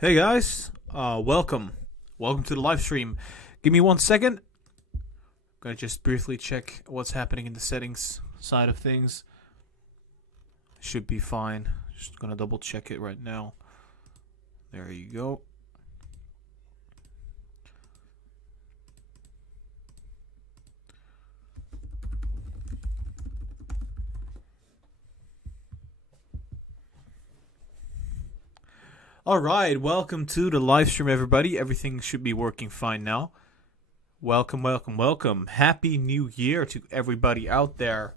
Hey guys, welcome to the live stream. Give me 1 second. I'm gonna just briefly check what's happening in the settings side of things. Should be fine. Just gonna double check it right now. There you go. Alright, welcome to the live stream, everybody. Everything should be working fine now. Welcome. Happy New Year to everybody out there.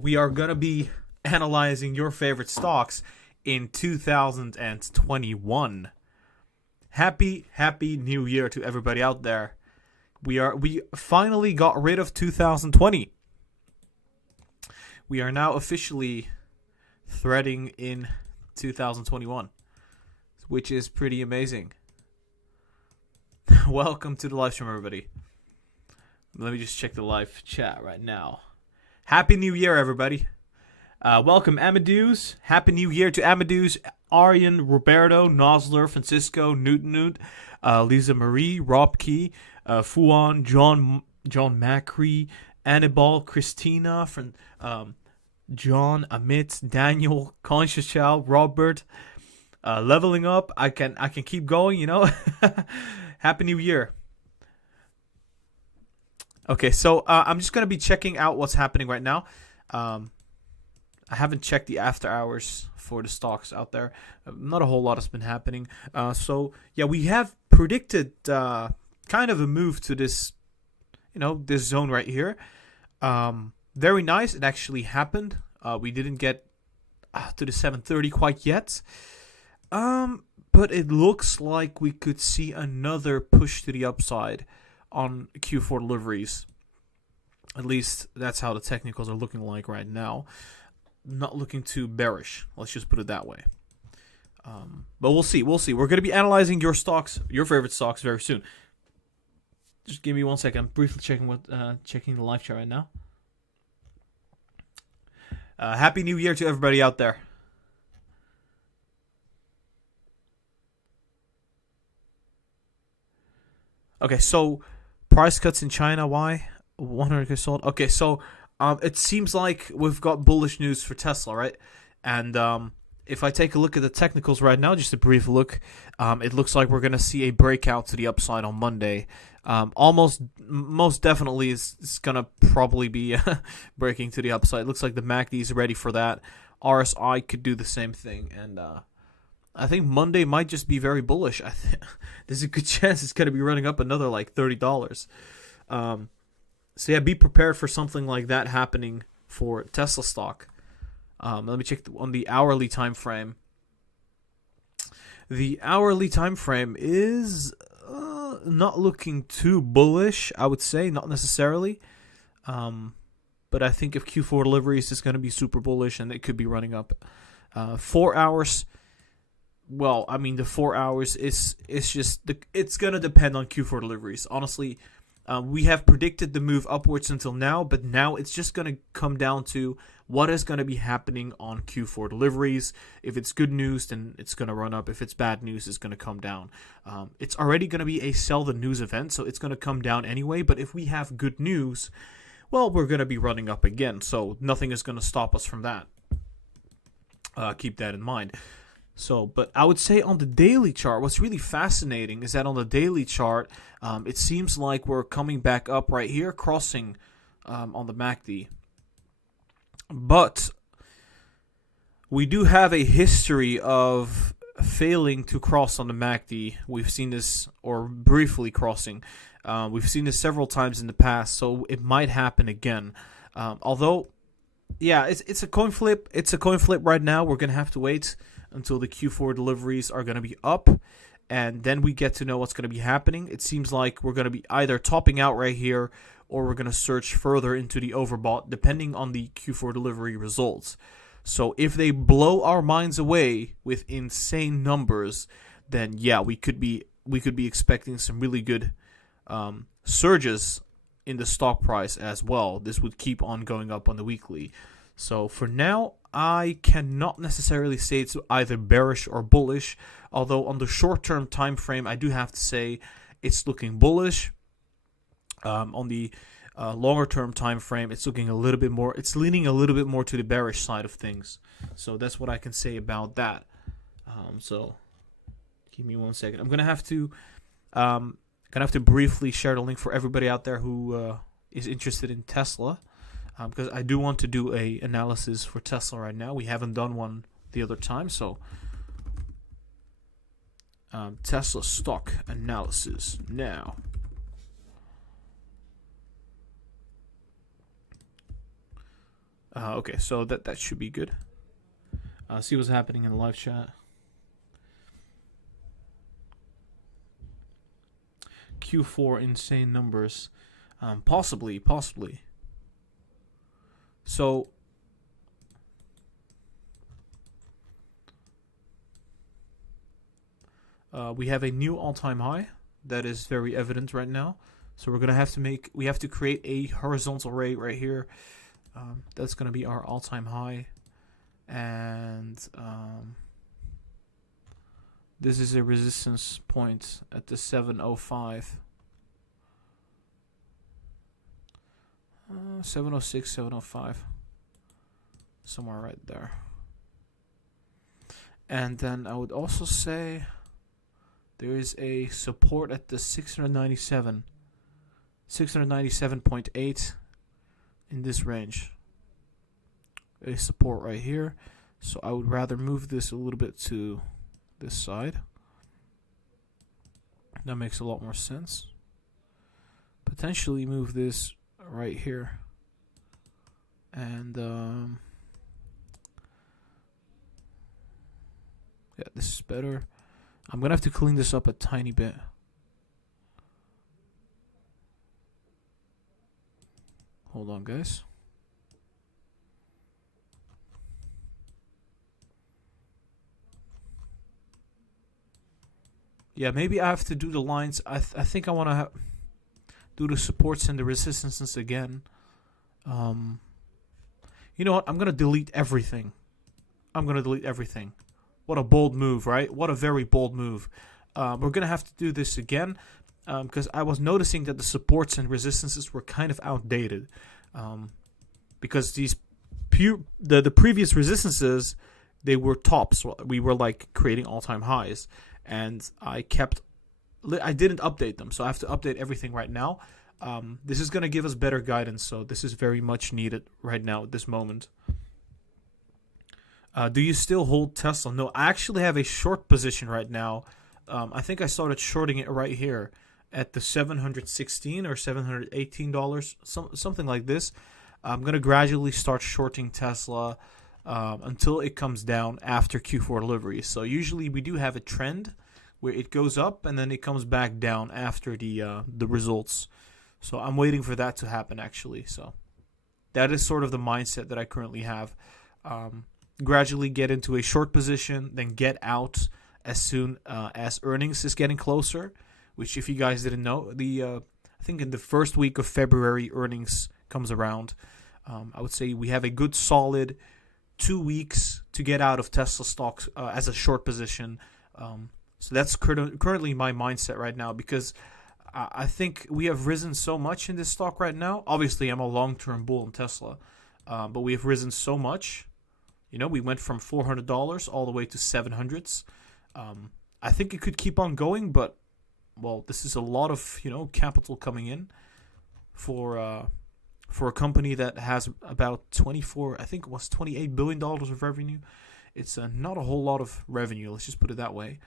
We are going to be analyzing your favorite stocks in 2021. Happy New Year to everybody out there. We finally got rid of 2020. We are now officially threading in 2021. Which is pretty amazing. Welcome to the live stream, everybody. Let me just check the live chat right now. Happy New Year, everybody. Welcome, Amadeus. Happy New Year to Amadeus, Aryan, Roberto, Nosler, Francisco, Newt, Lisa Marie, Rob Key, Fuan, John Macri, Annabelle, Christina, John, Amit, Daniel, Conscious Child, Robert. Leveling up, I can keep going, you know. Happy New Year. Okay, so I'm just gonna be checking out what's happening right now. I haven't checked the after hours for the stocks out there. Not a whole lot has been happening. So yeah, we have predicted kind of a move to this, this zone right here. Very nice. It actually happened. We didn't get to the 730 quite yet. But it looks like we could see another push to the upside on Q4 deliveries. At least that's how the technicals are looking like right now. Not looking too bearish. Let's just put it that way. But we'll see. We're going to be analyzing your stocks, your favorite stocks, very soon. Just give me 1 second. I'm briefly checking the live chat right now. Happy New Year to everybody out there. Okay, so price cuts in China. Why? 100k sold. Okay, so it seems like we've got bullish news for Tesla, right? And if I take a look at the technicals right now, just a brief look, it looks like we're going to see a breakout to the upside on Monday. Most definitely is going to probably be breaking to the upside. It looks like the MACD is ready for that. RSI could do the same thing, and I think Monday might just be very bullish. There's a good chance it's going to be running up another like $30. So yeah, be prepared for something like that happening for Tesla stock. Let me check on the hourly time frame. The hourly time frame is not looking too bullish, I would say, not necessarily. But I think if Q4 deliveries is going to be super bullish, and it could be running up 4 hours. Well, I mean, the 4 hours is just it's gonna depend on Q4 deliveries. Honestly, we have predicted the move upwards until now, but now it's just gonna come down to what is gonna be happening on Q4 deliveries. If it's good news, then it's gonna run up. If it's bad news, it's gonna come down. It's already gonna be a sell the news event, so it's gonna come down anyway. But if we have good news, well, we're gonna be running up again. So nothing is gonna stop us from that. Keep that in mind. So, but I would say on the daily chart, what's really fascinating is that on the daily chart, it seems like we're coming back up right here, crossing on the MACD. But we do have a history of failing to cross on the MACD. We've seen this, or briefly crossing. We've seen this several times in the past, so it might happen again. Although, yeah, it's a coin flip. It's a coin flip right now. We're going to have to wait until the Q4 deliveries are going to be up, and then we get to know what's going to be happening. It seems like we're going to be either topping out right here, or we're going to search further into the overbought, depending on the Q4 delivery results. So if they blow our minds away with insane numbers, then yeah, we could be expecting some really good surges in the stock price as well. This would keep on going up on the weekly. So for now, I cannot necessarily say it's either bearish or bullish, although on the short-term time frame, I do have to say it's looking bullish. On the longer-term time frame, it's looking a little bit more. It's leaning a little bit more to the bearish side of things. So that's what I can say about that. So give me 1 second. I'm gonna have to briefly share the link for everybody out there who is interested in Tesla, because I do want to do a analysis for Tesla right now. We haven't done one the other time, so Tesla stock analysis now. Okay, so that should be good. See what's happening in the live chat. Q4 insane numbers. Possibly. So we have a new all-time high that is very evident right now. So we're gonna have to create a horizontal ray right here. That's gonna be our all-time high, and this is a resistance point at the 705. 706, 705. Somewhere right there. And then I would also say there is a support at the 697.8 in this range. A support right here. So I would rather move this a little bit to this side. That makes a lot more sense. Potentially move this right here. And yeah, this is better. I'm gonna have to clean this up a tiny bit. Hold on, guys. Yeah, maybe I have to do the lines. I think I want to do the supports and the resistances again. You know what? I'm going to delete everything. What a bold move, right? What a very bold move. We're going to have to do this again because I was noticing that the supports and resistances were kind of outdated. Because the previous resistances, they were tops. We were like creating all-time highs. And I didn't update them, so I have to update everything right now. This is going to give us better guidance, so this is very much needed right now at this moment. Do you still hold Tesla? No, I actually have a short position right now. I think I started shorting it right here at the $716 or $718, something like this. I'm going to gradually start shorting Tesla until it comes down after Q4 deliveries. So usually we do have a trend where it goes up and then it comes back down after the results. So I'm waiting for that to happen actually. So that is sort of the mindset that I currently have. Gradually get into a short position, then get out as soon as earnings is getting closer. Which, if you guys didn't know, I think in the first week of February earnings comes around. I would say we have a good solid 2 weeks to get out of Tesla stocks as a short position. So that's currently my mindset right now, because I think we have risen so much in this stock right now. Obviously, I'm a long-term bull in Tesla, but we have risen so much. You know, we went from $400 all the way to $700s. I think it could keep on going, but well, this is a lot of capital coming in for a company that has about $28 billion of revenue. It's not a whole lot of revenue. Let's just put it that way.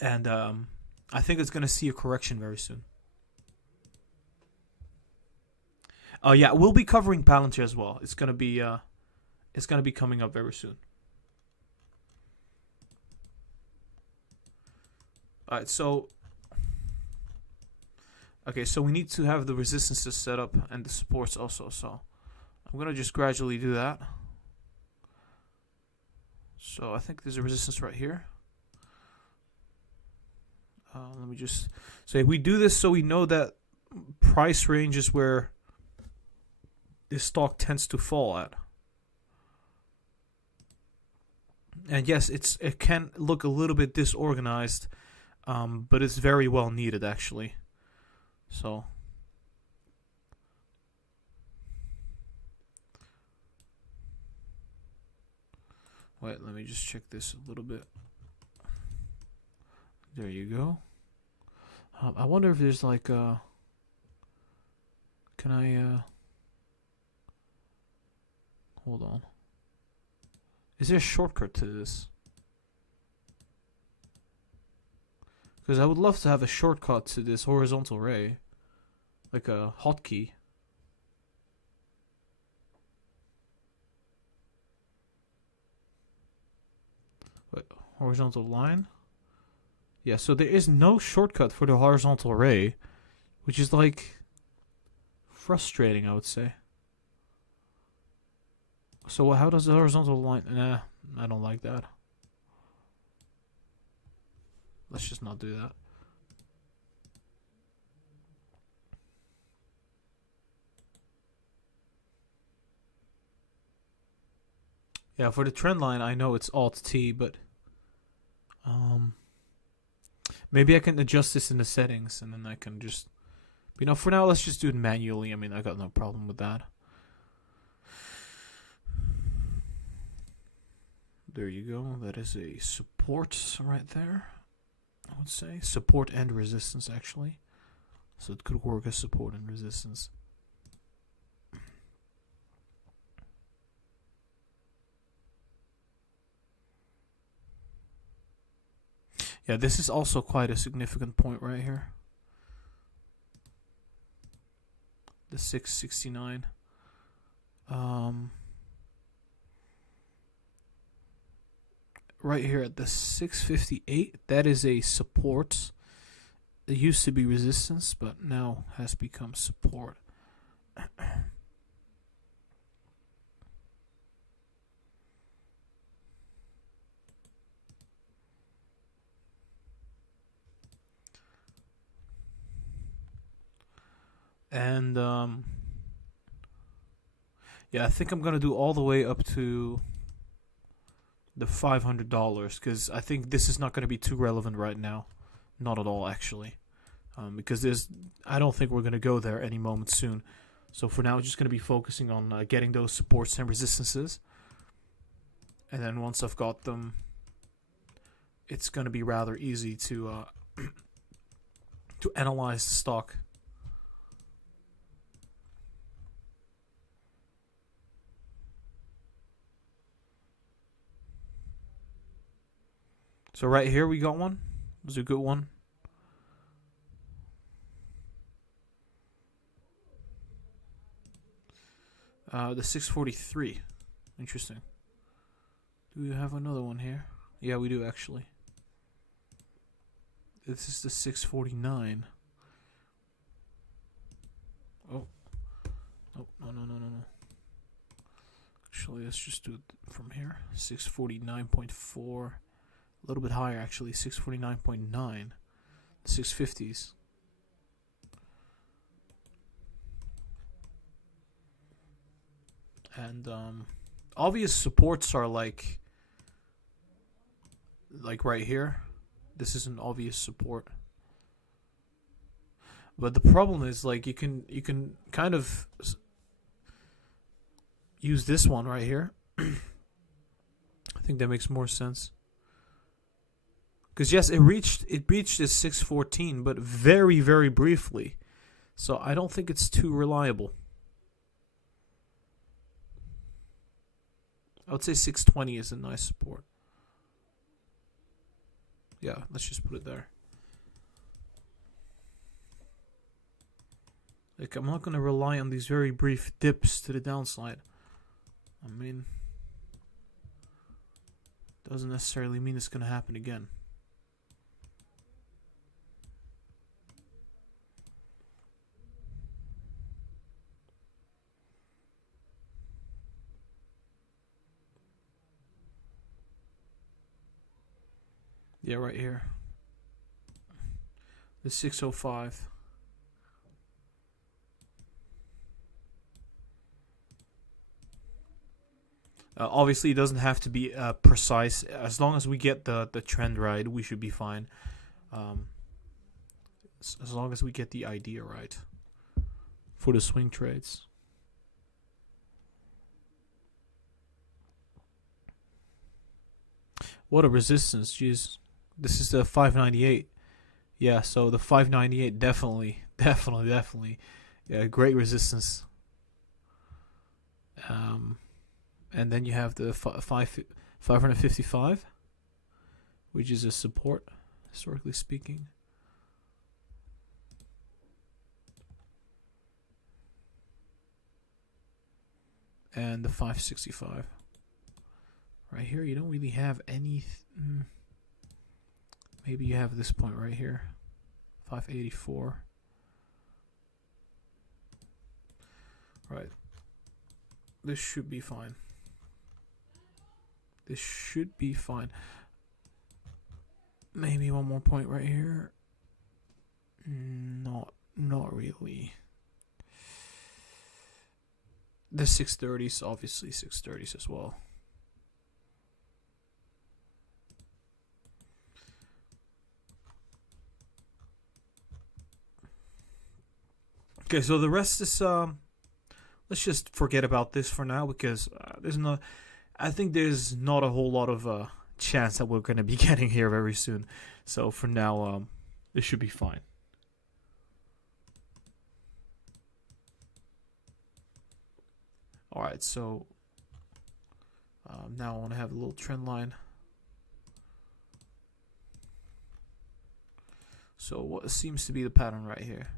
And I think it's going to see a correction very soon. Yeah, we'll be covering Palantir as well. It's going to be coming up very soon. All right, so we need to have the resistances set up and the supports also. So I'm going to just gradually do that. So I think there's a resistance right here. Let me just say we do this so we know that price range is where this stock tends to fall at. And yes, it can look a little bit disorganized, but it's very well needed actually. So wait, let me just check this a little bit. There you go. I wonder if there's like can I hold on. Is there a shortcut to this? Because I would love to have a shortcut to this horizontal ray. Like a hotkey. Wait, horizontal line? Yeah, so there is no shortcut for the horizontal ray. Which is like frustrating, I would say. So how does the horizontal line... Nah, I don't like that. Let's just not do that. Yeah, for the trend line, I know it's Alt-T, but... maybe I can adjust this in the settings, and then I can just... You know, for now, let's just do it manually. I mean, I got no problem with that. There you go. That is a support right there, I would say. Support and resistance, actually. So it could work as support and resistance. Yeah, this is also quite a significant point right here. The 669. Right here at the 658, that is a support. It used to be resistance, but now has become support. And yeah, I think I'm gonna do all the way up to the $500 because I think this is not going to be too relevant right now. Not at all, actually, because I don't think we're going to go there any moment soon. So for now, we're just going to be focusing on getting those supports and resistances, and then once I've got them, it's going to be rather easy to to analyze the stock. So right here we got one. It was a good one. The 643. Interesting. Do we have another one here? Yeah, we do actually. This is the 649. Oh. Oh, no. Actually, let's just do it from here. 649.4. A little bit higher, actually. 649.9. 650s. And obvious supports are like right here. This is an obvious support. But the problem is like you can kind of use this one right here. I think that makes more sense. Because yes, it reached this 614, but very, very briefly. So I don't think it's too reliable. I would say 620 is a nice support. Yeah, let's just put it there. Like, I'm not going to rely on these very brief dips to the downside. I mean, doesn't necessarily mean it's going to happen again. Yeah, right here. The 605. Obviously, it doesn't have to be precise. As long as we get the trend right, we should be fine. As long as we get the idea right for the swing trades. What a resistance, jeez. This is the 598. Yeah, so the 598 definitely. Yeah, great resistance. And then you have the 555, which is a support, historically speaking. And the 565. Right here, you don't really have any. Maybe you have this point right here, 584. Right. This should be fine. This should be fine. Maybe one more point right here. Not really. The 630s, obviously 630s as well. Okay, so the rest is let's just forget about this for now, because I think there's not a whole lot of chance that we're going to be getting here very soon. So for now, this should be fine. All right, so now I want to have a little trend line. So what seems to be the pattern right here?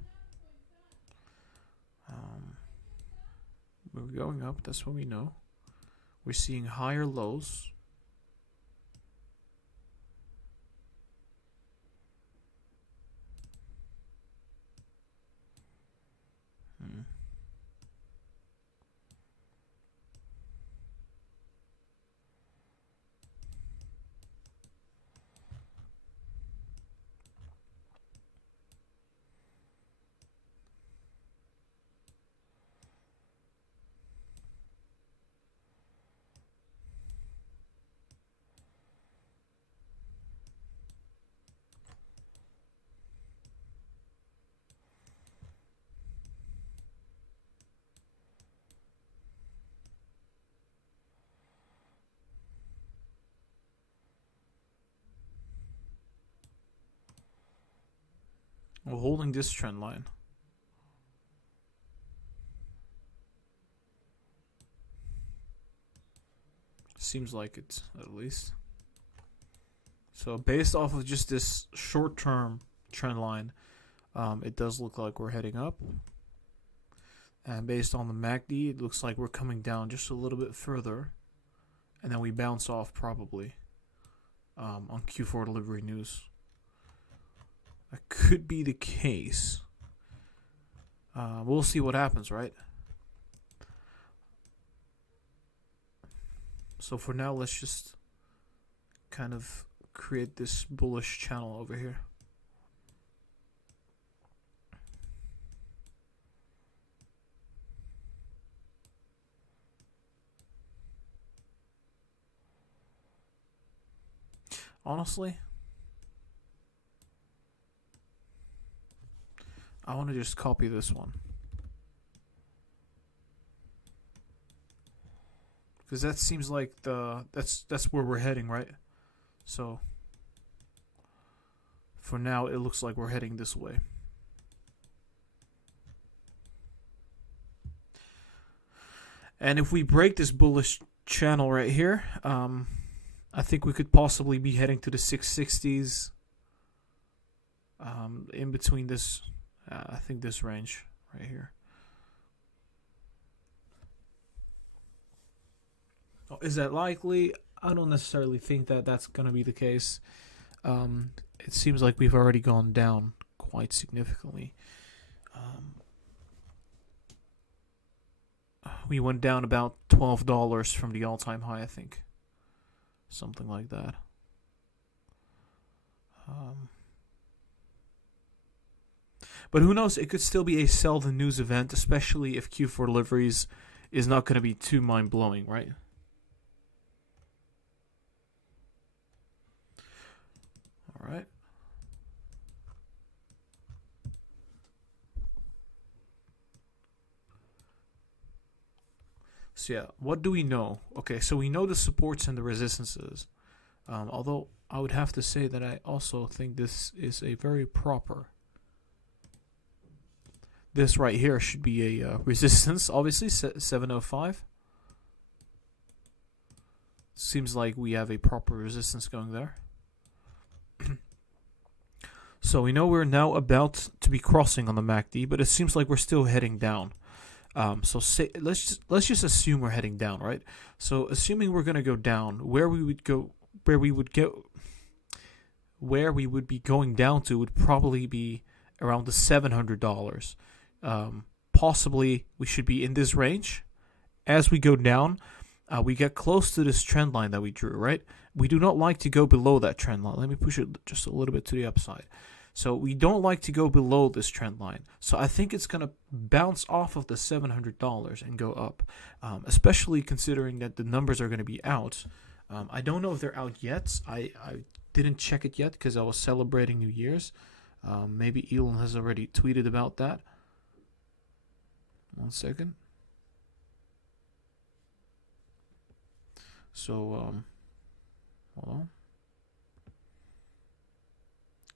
We're going up, that's what we know. We're seeing higher lows. We're holding this trend line. Seems like it, at least. So based off of just this short-term trend line, it does look like we're heading up. And based on the MACD, it looks like we're coming down just a little bit further. And then we bounce off probably on Q4 delivery news. That could be the case. We'll see what happens, right? So for now, let's just kind of create this bullish channel over here. Honestly, I want to just copy this one, because that seems like that's where we're heading, right? So for now, it looks like we're heading this way. And if we break this bullish channel right here, I think we could possibly be heading to the 660s. In between this, I think this range right here. Oh, is that likely? I don't necessarily think that that's going to be the case. It seems like we've already gone down quite significantly. We went down about $12 from the all-time high, I think. Something like that. But who knows? It could still be a sell the news event, especially if Q4 deliveries is not going to be too mind-blowing, right? So yeah, what do we know? Okay, so we know the supports and the resistances. Although I would have to say that I also think this is a very proper. This right here should be a resistance, obviously, 705. Seems like we have a proper resistance going there. So we know we're now about to be crossing on the MACD, but it seems like we're still heading down. So let's just assume we're heading down, right? So assuming we're gonna go down, where we would be going down to would probably be around the $700. Possibly we should be in this range. As we go down, we get close to this trend line that we drew, right? We do not like to go below that trend line. Let me push it just a little bit to the upside. So we don't like to go below this trend line. So I think it's going to bounce off of the $700 and go up, especially considering that the numbers are going to be out. I don't know if they're out yet. I didn't check it yet because I was celebrating New Year's. Maybe Elon has already tweeted about that. 1 second. So, hold on.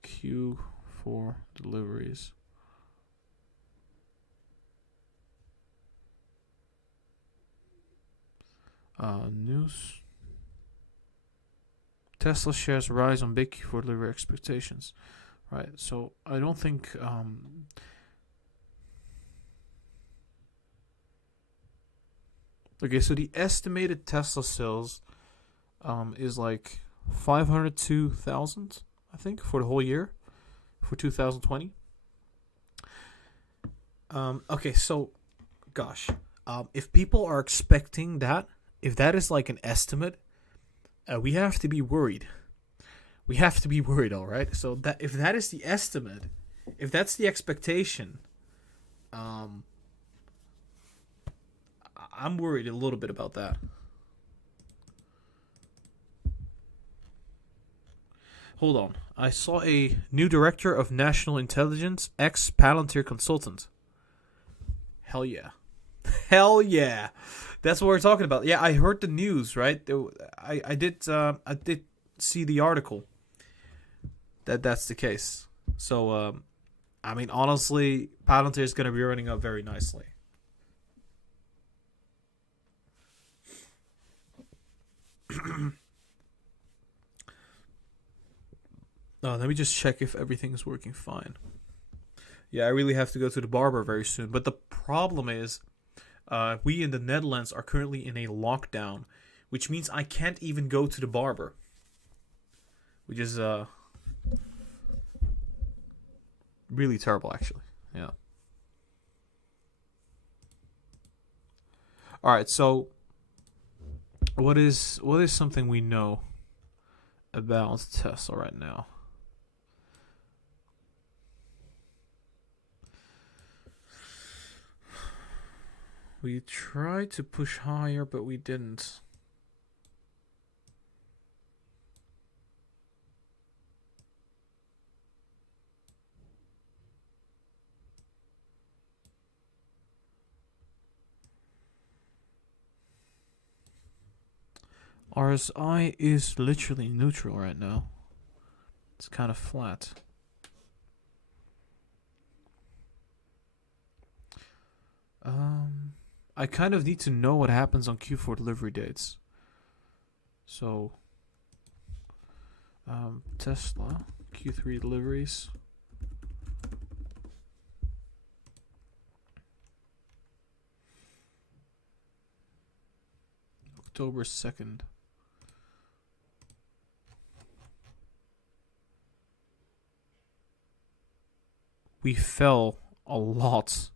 Q4 deliveries. News. Tesla shares rise on big Q4 delivery expectations. Right, so I don't think... Okay, so the estimated Tesla sales is like 502,000, I think, for the whole year, for 2020. Okay, so, gosh, if people are expecting that, if that is like an estimate, we have to be worried. We have to be worried, all right? So that if that is the estimate, if that's the expectation, I'm worried a little bit about that. Hold on. I saw a new director of national intelligence, ex-Palantir consultant. Hell yeah. Hell yeah. That's what we're talking about. Yeah, I heard the news, right? I did see the article that's the case. So, I mean, honestly, Palantir is going to be running up very nicely. Let me just check if everything's working fine. Yeah, I really have to go to the barber very soon. But the problem is, we in the Netherlands are currently in a lockdown, which means I can't even go to the barber. Which is really terrible, actually. Yeah. All right, so what is something we know about Tesla right now? We tried to push higher, but we didn't. RSI is literally neutral right now. It's kind of flat. I kind of need to know what happens on Q4 delivery dates. So, Tesla Q3 deliveries. October 2nd. We fell a lot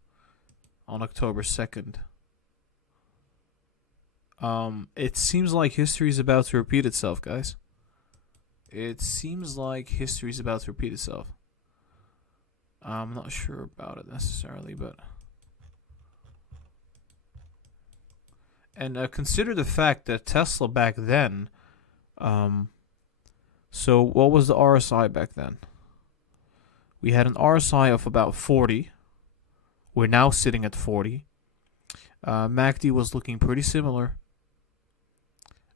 on October 2nd. It seems like history is about to repeat itself, guys. It seems like history is about to repeat itself. I'm not sure about it necessarily, but... And consider the fact that Tesla back then... so what was the RSI back then? We had an RSI of about 40. We're now sitting at 40. MACD was looking pretty similar,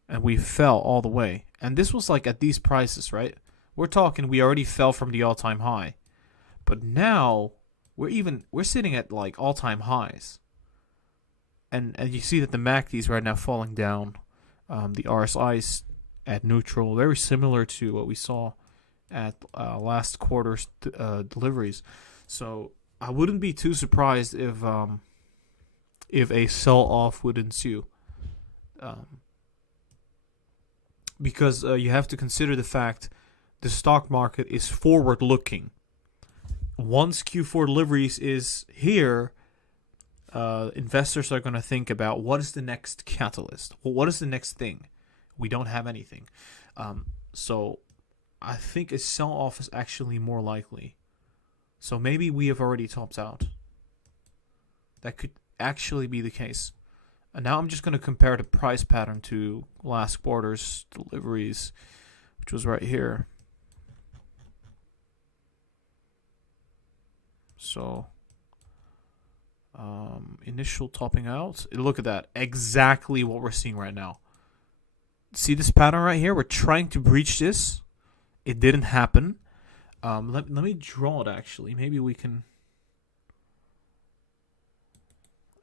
and we fell all the way. And this was like at these prices, right? We're talking we already fell from the all-time high, but now we're sitting at like all-time highs. And you see that the MACD is right now falling down. The RSI is at neutral, very similar to what we saw at last quarter's deliveries. So I wouldn't be too surprised if a sell-off would ensue, because you have to consider the fact the stock market is forward-looking. Once Q4 deliveries is here, investors are going to think about what is the next catalyst. Well, what is the next thing? We don't have anything. So I think a sell-off is actually more likely. So maybe we have already topped out. That could actually be the case. And now I'm just going to compare the price pattern to last quarter's deliveries, which was right here. So initial topping out. Look at that. Exactly what we're seeing right now. See this pattern right here? We're trying to breach this. It didn't happen. Let me draw it actually. Maybe we can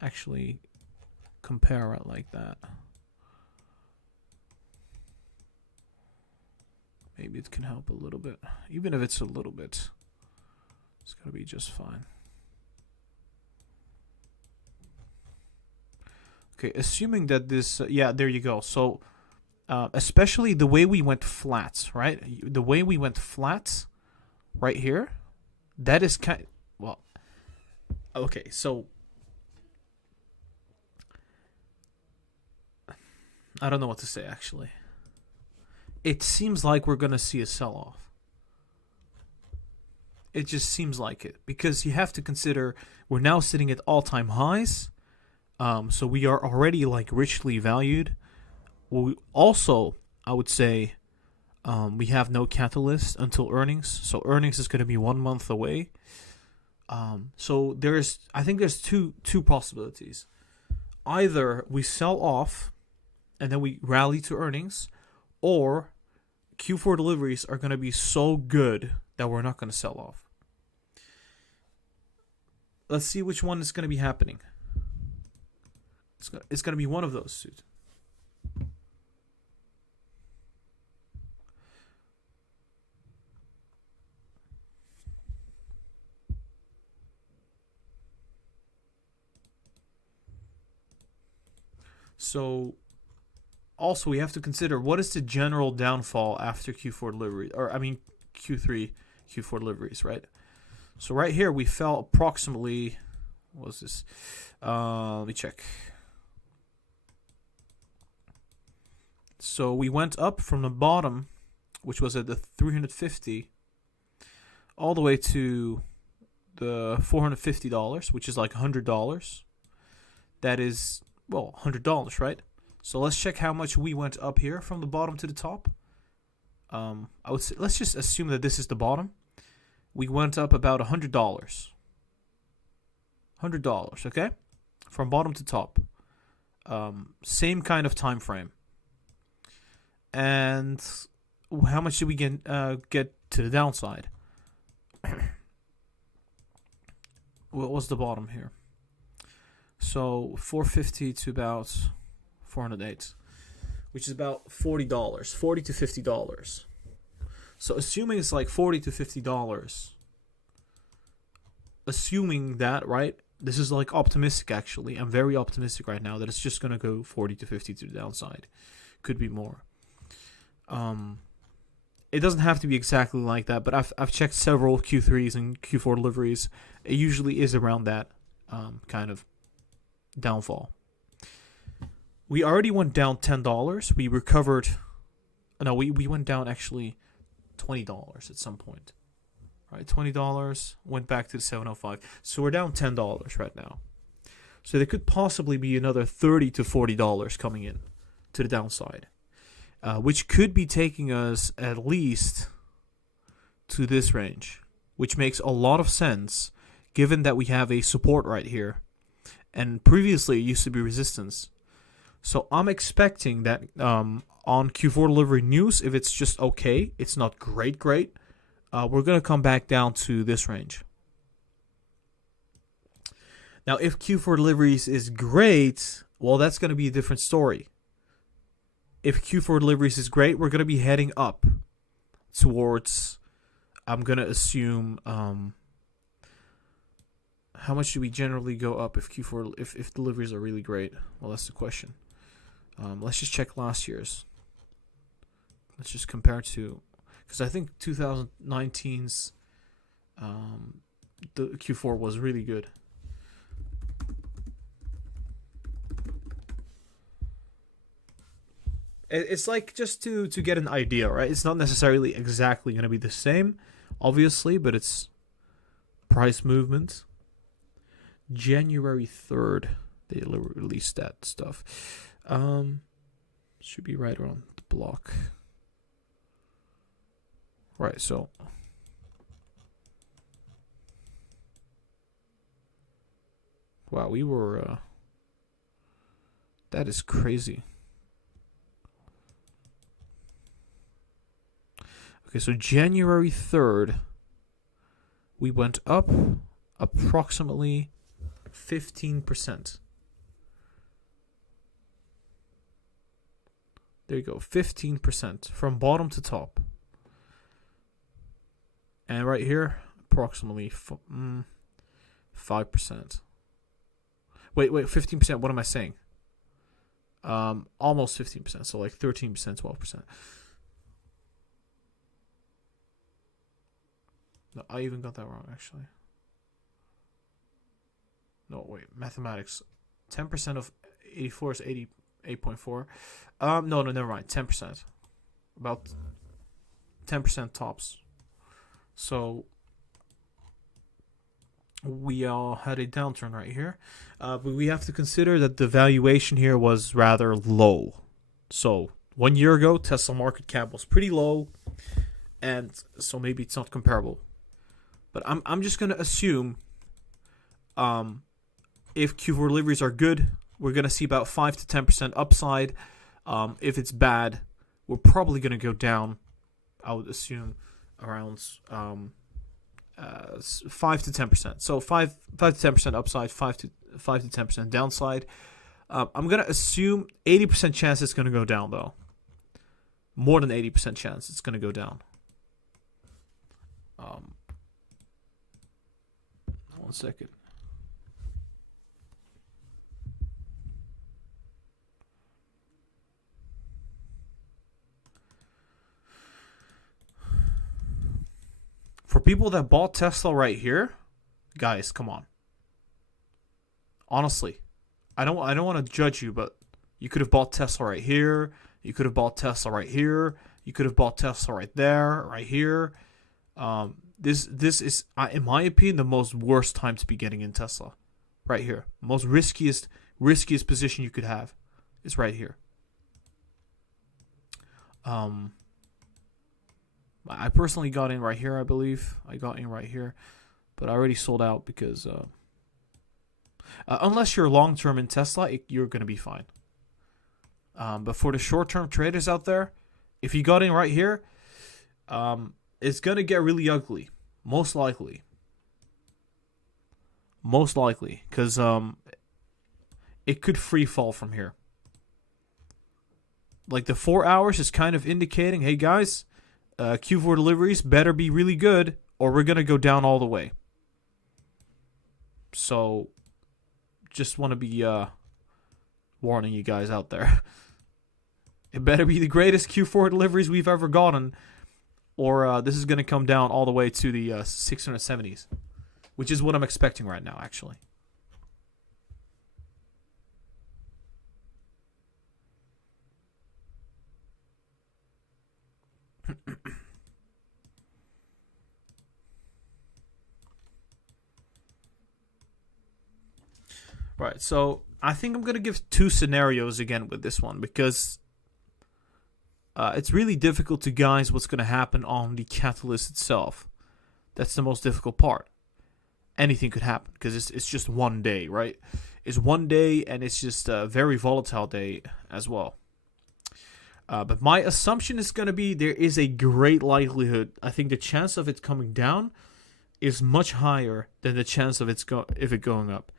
actually compare it like that. Maybe it can help a little bit. Even if it's a little bit, it's going to be just fine. Okay, assuming that this... yeah, there you go. So, especially the way we went flat, right? The way we went flat right here, that is kind... well, okay, so... I don't know what to say, actually. It seems like we're going to see a sell-off. It just seems like it. Because you have to consider we're now sitting at all-time highs. So we are already like richly valued. We also, I would say, we have no catalyst until earnings. So earnings is going to be 1 month away. So I think there's two possibilities. Either we sell off and then we rally to earnings, or Q4 deliveries are going to be so good that we're not going to sell off. Let's see which one is going to be happening. It's going to be one of those two. So, also we have to consider what is the general downfall after Q4 delivery, or I mean Q3, Q4 deliveries, right? So right here we fell approximately, what was this? Let me check. So we went up from the bottom, which was at the 350, all the way to the $450, which is like $100. That is, well, $100, right? So let's check how much we went up here from the bottom to the top. I would say, let's just assume that this is the bottom. We went up about $100. $100, okay? From bottom to top. Same kind of time frame. And how much did we get to the downside? What was the bottom here? So 450 to about 408, which is about $40, $40 to $50. So assuming it's like $40 to $50, assuming that, right? This is like optimistic actually. I'm very optimistic right now that it's just gonna go 40 to 50 to the downside. Could be more. It doesn't have to be exactly like that, but I've checked several Q3s and Q4 deliveries. It usually is around that kind of downfall. We already went down $10. We recovered. No, we went down actually $20 at some point. Right, $20 went back to the 705. So we're down $10 right now. So there could possibly be another $30 to $40 coming in to the downside, which could be taking us at least to this range, which makes a lot of sense given that we have a support right here and previously it used to be resistance. So I'm expecting that on Q4 delivery news, if it's just okay, it's not great, we're going to come back down to this range. Now, if Q4 deliveries is great, well, that's going to be a different story. If Q4 deliveries is great, we're going to be heading up towards, I'm going to assume, how much do we generally go up if Q4, if deliveries are really great? Well, that's the question. Let's just check last year's. Let's just compare to, because I think 2019's the Q4 was really good. It's like just to get an idea, right? It's not necessarily exactly going to be the same, obviously, but it's price movement. January 3rd, they released that stuff. Should be right around the block. Right, so wow, we were that is crazy. Okay, so January 3rd, we went up approximately 15%. There you go, 15% from bottom to top. And right here, approximately 5%. Wait, 15%. What am I saying? Almost 15%. So like 13%, 12%. No, I even got that wrong, actually. No, wait, mathematics. 10% of 84 is 88.4. No, never mind. 10%. About 10% tops. So we had a downturn right here. But we have to consider that the valuation here was rather low. So 1 year ago, Tesla market cap was pretty low. And so maybe it's not comparable. But I'm just going to assume if Q4 deliveries are good, we're going to see about 5 to 10% upside. If it's bad, we're probably going to go down, I would assume, around 5 to 10%. So 5 to 10% upside, 5 to 10% downside. I'm going to assume 80% chance it's going to go down, though. More than 80% chance it's going to go down. 1 second. For people that bought Tesla right here, guys, come on. Honestly, I don't want to judge you, but you could have bought Tesla right here. You could have bought Tesla right here. You could have bought Tesla right there, right here. This is, in my opinion, the most worst time to be getting in Tesla, right here. Most riskiest position you could have is right here. I personally got in right here, I believe. I got in right here, but I already sold out because unless you're long-term in Tesla, you're going to be fine. But for the short-term traders out there, if you got in right here, it's going to get really ugly. Most likely. Because it could free fall from here. Like the 4 hours is kind of indicating, hey guys, Q4 deliveries better be really good or we're going to go down all the way. So just want to be warning you guys out there. It better be the greatest Q4 deliveries we've ever gotten, or this is going to come down all the way to the 670s, which is what I'm expecting right now, actually. Right, so I think I'm going to give two scenarios again with this one because it's really difficult to guess what's going to happen on the catalyst itself. That's the most difficult part. Anything could happen because it's just one day, right? is one day, and it's just a very volatile day as well. But my assumption is going to be there is a great likelihood. I think the chance of it coming down is much higher than the chance of it going up.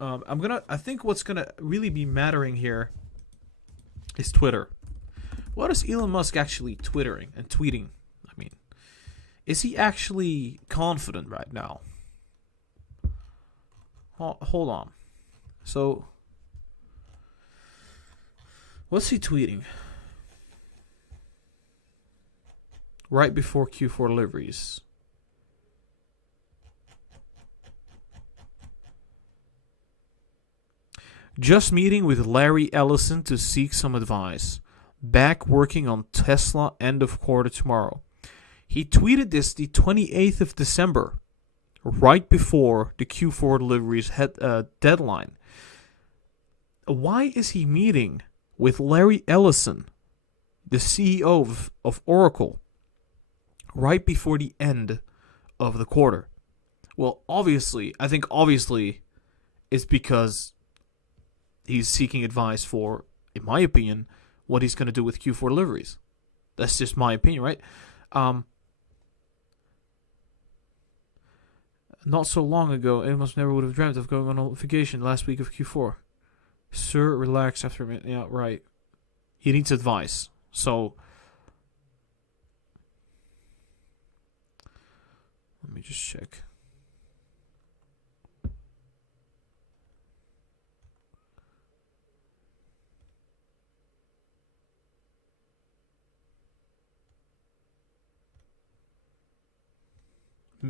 I think what's gonna really be mattering here is Twitter. What is Elon Musk actually tweeting? I mean, is he actually confident right now? Hold on. So, what's he tweeting? Right before Q4 deliveries. Just meeting with Larry Ellison to seek some advice. Back working on Tesla end of quarter tomorrow. He tweeted this the 28th of December, right before the Q4 deliveries deadline. Why is he meeting with Larry Ellison, the CEO of Oracle, right before the end of the quarter? Well, I think obviously it's because he's seeking advice for, in my opinion, what he's going to do with Q4 deliveries. That's just my opinion, right? Not so long ago, Amos never would have dreamt of going on a vacation last week of Q4. Sir, relax after a minute. Yeah, right. He needs advice. So, let me just check.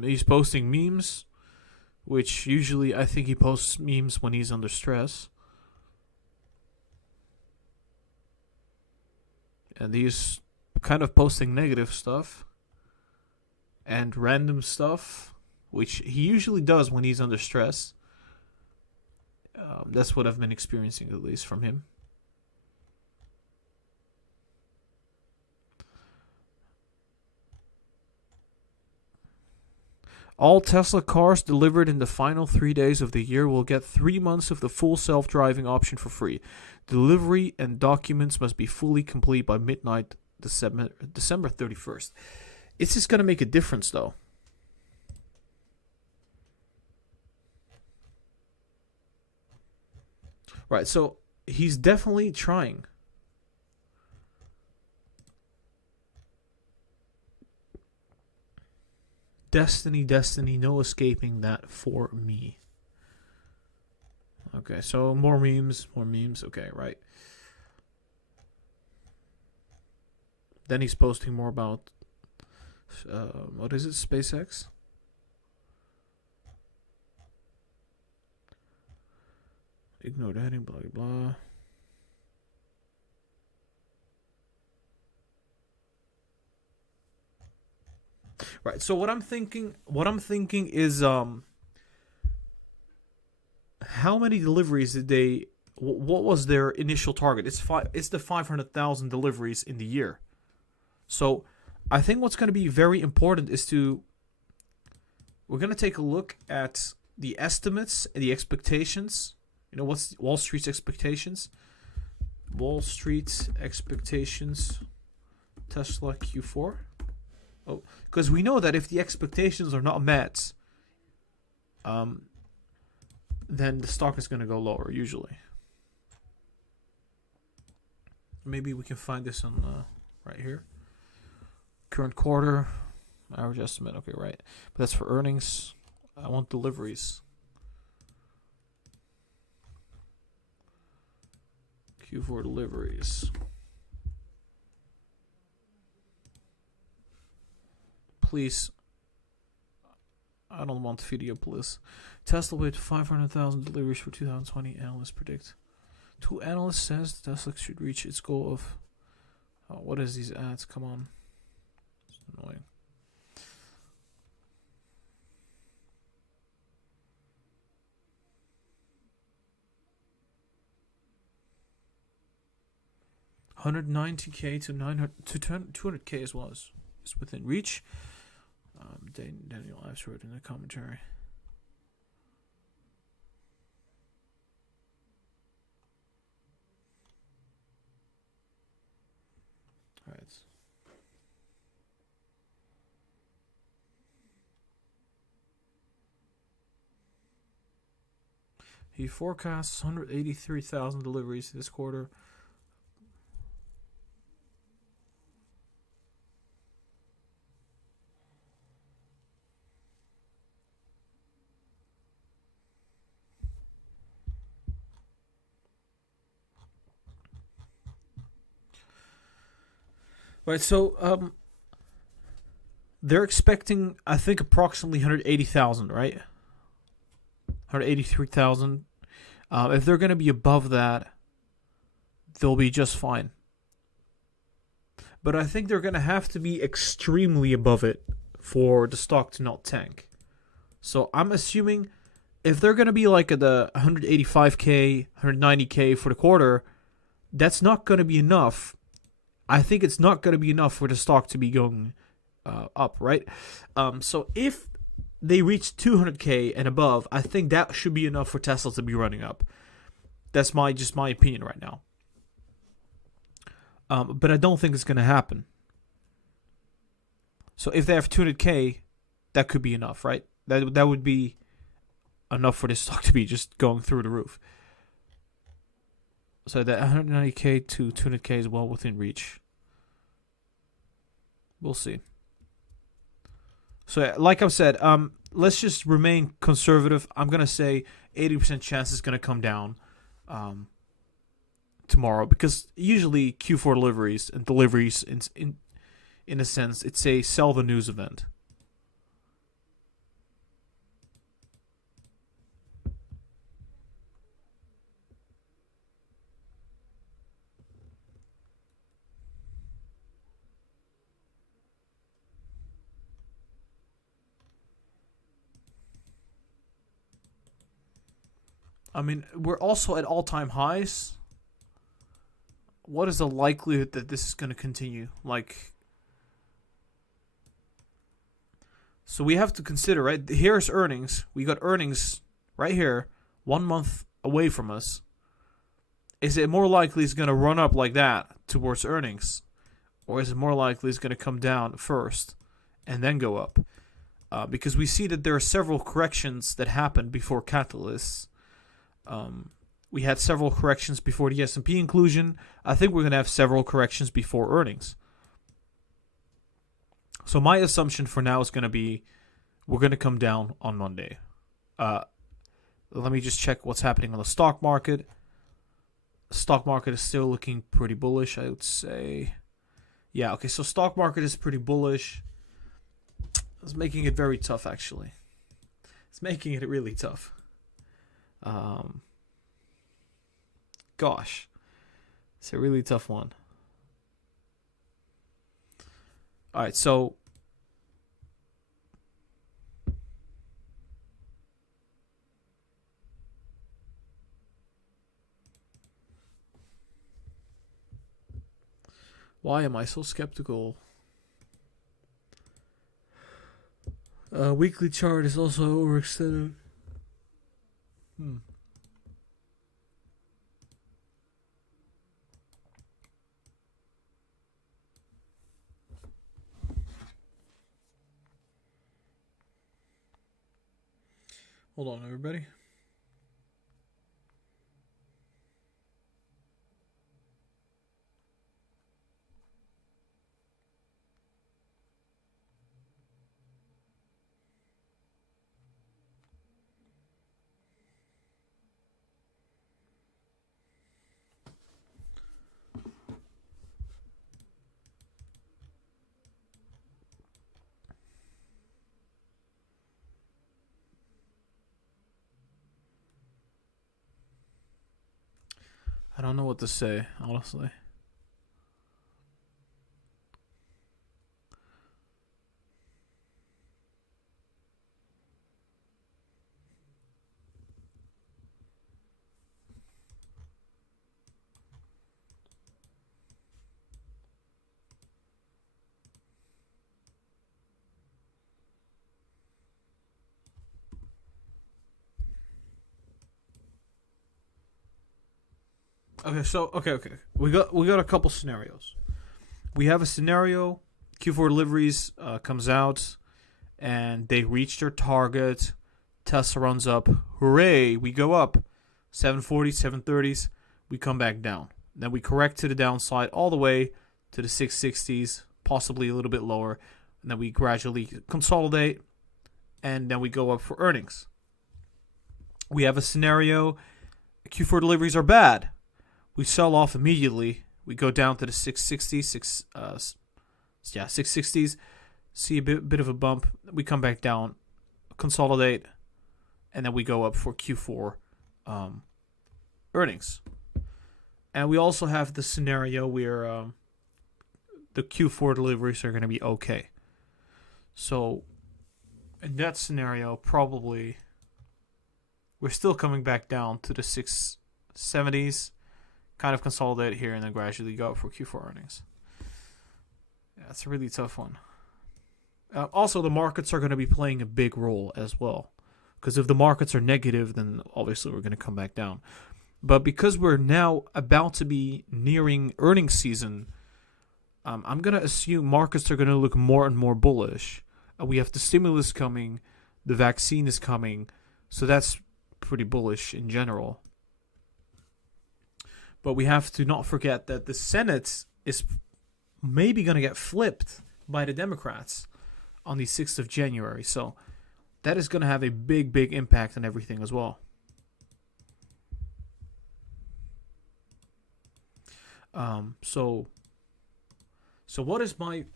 He's posting memes, which usually I think he posts memes when he's under stress. And he's kind of posting negative stuff and random stuff, which he usually does when he's under stress. That's what I've been experiencing, at least from him. All Tesla cars delivered in the final 3 days of the year will get 3 months of the full self-driving option for free. Delivery and documents must be fully complete by midnight, December 31st. It's just going to make a difference, though. Right, so he's definitely trying. Destiny, no escaping that for me. Okay, so more memes. Okay, right. Then he's posting more about, what is it, SpaceX? Ignore the heading, blah, blah, blah. Right. So what I'm thinking is how many deliveries did they? What was their initial target? It's the 500,000 deliveries in the year. So I think what's going to be very important is we're going to take a look at the estimates and the expectations. You know, what's Wall Street's expectations? Wall Street's expectations. Tesla Q4. Oh, because we know that if the expectations are not met, then the stock is going to go lower usually. Maybe we can find this on right here. Current quarter, average estimate. Okay, right. But that's for earnings. I want deliveries. Q4 deliveries. Please. I don't want video, please. Tesla with 500,000 deliveries for 2020. Analysts predict. 2 analysts says Tesla should reach its goal of. Oh, what is these ads? Come on. It's annoying. $190K to 200K as well is within reach. Daniel Ives wrote in the commentary. All right. He forecasts 183,000 deliveries this quarter. Right, so they're expecting, I think, approximately 180,000, right? 183,000. If they're going to be above that, they'll be just fine. But I think they're going to have to be extremely above it for the stock to not tank. So I'm assuming if they're going to be like at the 185K, 190K for the quarter, that's not going to be enough. I think it's not going to be enough for the stock to be going up, right? So if they reach 200K and above, I think that should be enough for Tesla to be running up. That's my opinion right now. But I don't think it's going to happen. So if they have 200K, that could be enough, right? That would be enough for this stock to be just going through the roof. So that 190K to 200K is well within reach. We'll see. So like I've said, let's just remain conservative. I'm going to say 80% chance it's going to come down tomorrow, because usually Q4 deliveries in a sense, it's a sell the news event. I mean, we're also at all-time highs. What is the likelihood that this is going to continue? So we have to consider, right? Here's earnings. We got earnings right here, 1 month away from us. Is it more likely it's going to run up like that towards earnings? Or is it more likely it's going to come down first and then go up? Because we see that there are several corrections that happened before catalysts. We had several corrections before the S&P inclusion. I think we're going to have several corrections before earnings. So my assumption for now is going to be we're going to come down on Monday. Let me just check what's happening on the stock market. The stock market is still looking pretty bullish, I would say. Yeah, okay, so stock market is pretty bullish. It's making it very tough, actually. It's making it really tough. Gosh, it's a really tough one. All right, so why am I so skeptical? Weekly chart is also overextended. Hold on, everybody. I don't know what to say, honestly. Okay, so okay. We got a couple scenarios. we have a scenario. Q4 deliveries comes out, and they reach their target. Tesla runs up. Hooray! We go up. 740s, 730s. We come back down. Then we correct to the downside all the way to the 660s, possibly a little bit lower. And then we gradually consolidate, and then we go up for earnings. We have a scenario. Q4 deliveries are bad. We sell off immediately. We go down to the 660s, 660s. See a bit of a bump. We come back down, consolidate, and then we go up for Q4 earnings. And we also have the scenario where the Q4 deliveries are going to be okay. So in that scenario, probably we're still coming back down to the 670s, kind of consolidate here, and then gradually go up for Q4 earnings. Yeah, it's a really tough one. Also, the markets are going to be playing a big role as well. Because if the markets are negative, then obviously we're going to come back down. But because we're now about to be nearing earnings season, I'm going to assume markets are going to look more and more bullish. We have the stimulus coming. The vaccine is coming. So that's pretty bullish in general. But we have to not forget that the Senate is maybe going to get flipped by the Democrats on the 6th of January. So that is going to have a big, big impact on everything as well. So what is the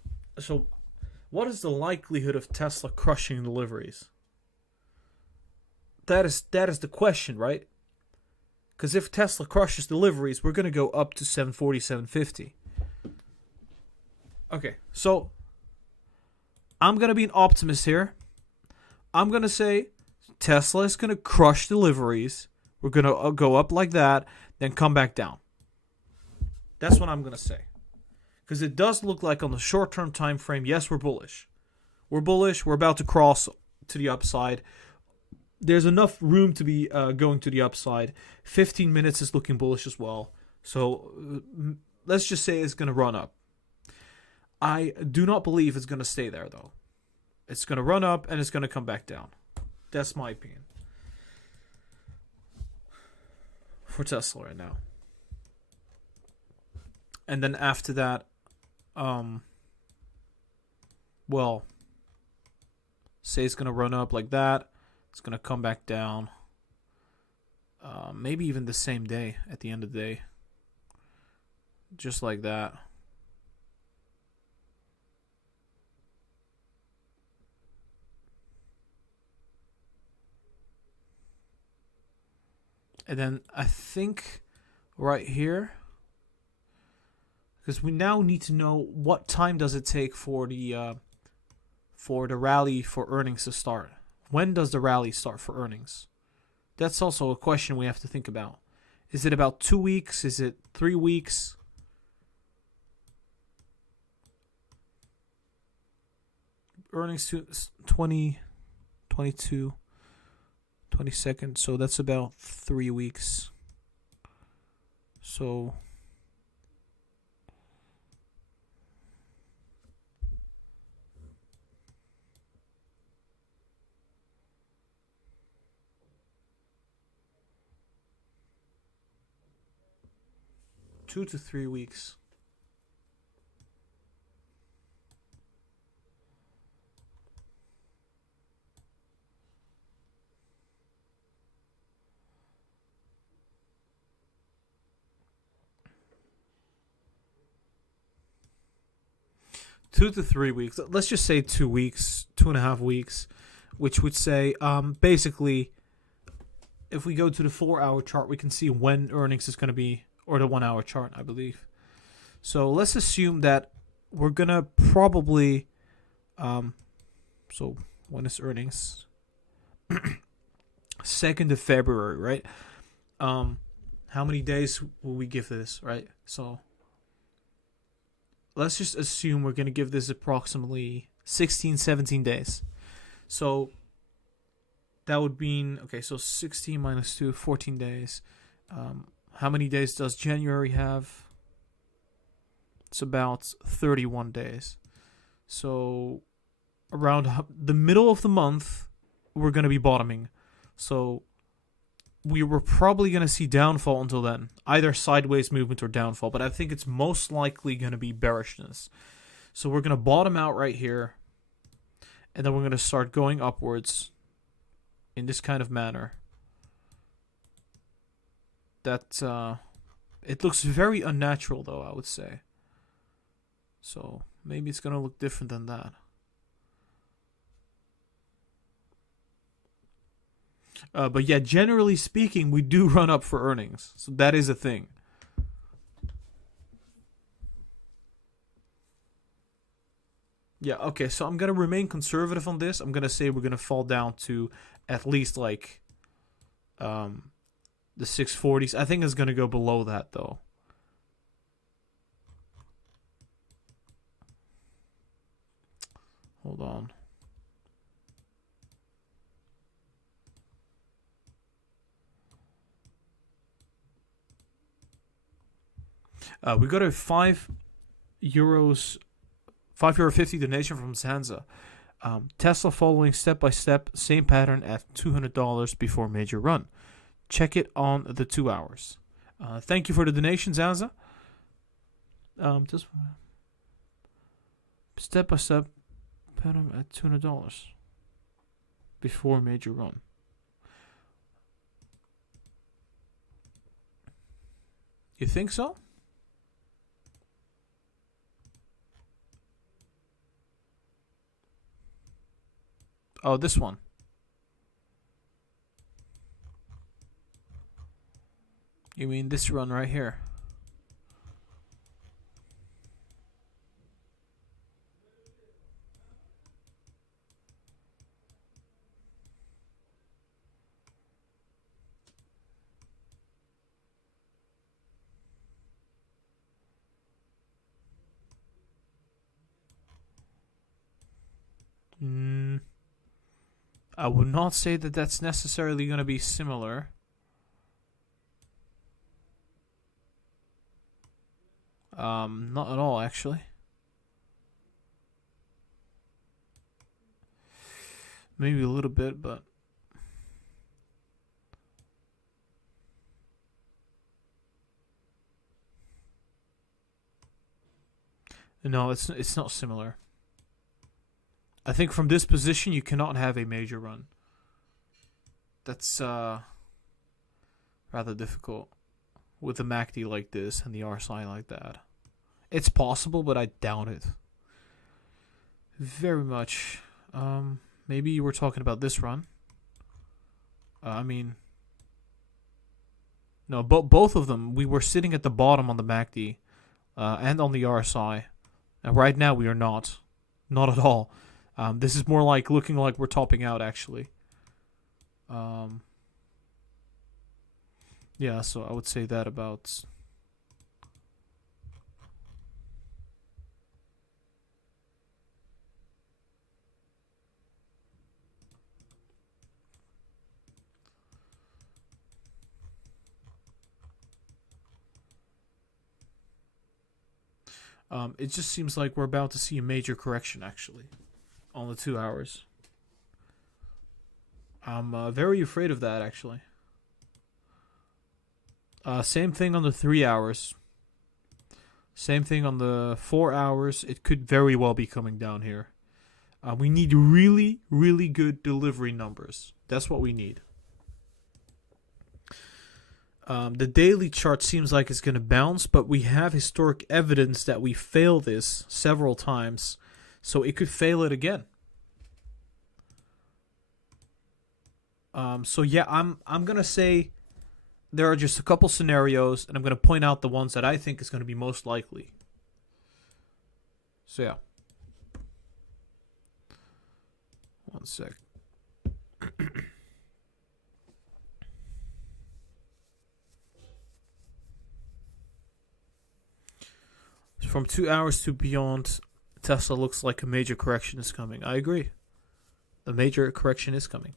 likelihood of Tesla crushing deliveries? That is the question, right? Because if Tesla crushes deliveries, we're going to go up to 740, 750. Okay, so I'm going to be an optimist here. I'm going to say Tesla is going to crush deliveries. We're going to go up like that, then come back down. That's what I'm going to say. Because it does look like on the short-term time frame, yes, we're bullish. We're bullish. We're about to cross to the upside. There's enough room to be going to the upside. 15 minutes is looking bullish as well. So let's just say it's going to run up. I do not believe it's going to stay there, though. It's going to run up and it's going to come back down. That's my opinion for Tesla right now. And then after that, say it's going to run up like that. It's going to come back down. Maybe even the same day at the end of the day. Just like that. And then I think right here, because we now need to know what time does it take for the rally for earnings to start. When does the rally start for earnings? That's also a question we have to think about. Is it about 2 weeks? Is it 3 weeks? Earnings to 20, 22, 22nd. So that's about 3 weeks. So two to 3 weeks. Two to 3 weeks. Let's just say 2 weeks, 2.5 weeks, which would say basically, if we go to the 4-hour chart, we can see when earnings is going to be, or the 1-hour chart, I believe. So let's assume that we're going to probably, so when is earnings? 2nd of February, right? How many days will we give this, right? So let's just assume we're going to give this approximately 16, 17 days. So that would mean, okay, so 16 minus 2, 14 days. How many days does January have? It's about 31 days. So around the middle of the month, we're going to be bottoming. So we were probably going to see downfall until then. Either sideways movement or downfall. But I think it's most likely going to be bearishness. So we're going to bottom out right here. And then we're going to start going upwards in this kind of manner. That it looks very unnatural, though, I would say. So maybe it's going to look different than that. But yeah, generally speaking, we do run up for earnings. So that is a thing. Yeah, okay, so I'm going to remain conservative on this. I'm going to say we're going to fall down to at least like the 640s. I think it's going to go below that, though. Hold on. We got a €5.50 donation from Zanza. Tesla following step by step, same pattern at $200 before major run. Check it on the 2 hours. Thank you for the donation, Zanza. Just step by step pattern at $200 before major run. You think so? Oh, this one. You mean this run right here? I would not say that that's necessarily going to be similar. Not at all, actually. Maybe a little bit, but no, it's not similar. I think from this position you cannot have a major run. That's rather difficult with the MACD like this and the RSI like that. It's possible, but I doubt it. Very much. Maybe you were talking about this run. I mean, no, both of them. We were sitting at the bottom on the MACD and on the RSI. And right now we are not. Not at all. This is more like looking like we're topping out, actually. Yeah, so I would say that about... it just seems like we're about to see a major correction, actually, on the 2 hours. I'm very afraid of that, actually. Same thing on the 3 hours. Same thing on the 4 hours. It could very well be coming down here. We need really, really good delivery numbers. That's what we need. The daily chart seems like it's going to bounce, but we have historic evidence that we failed this several times, so it could fail it again. So yeah, I'm going to say there are just a couple scenarios, and I'm going to point out the ones that I think is going to be most likely. So yeah. One sec. From 2 hours to beyond, Tesla looks like a major correction is coming. I agree. The major correction is coming.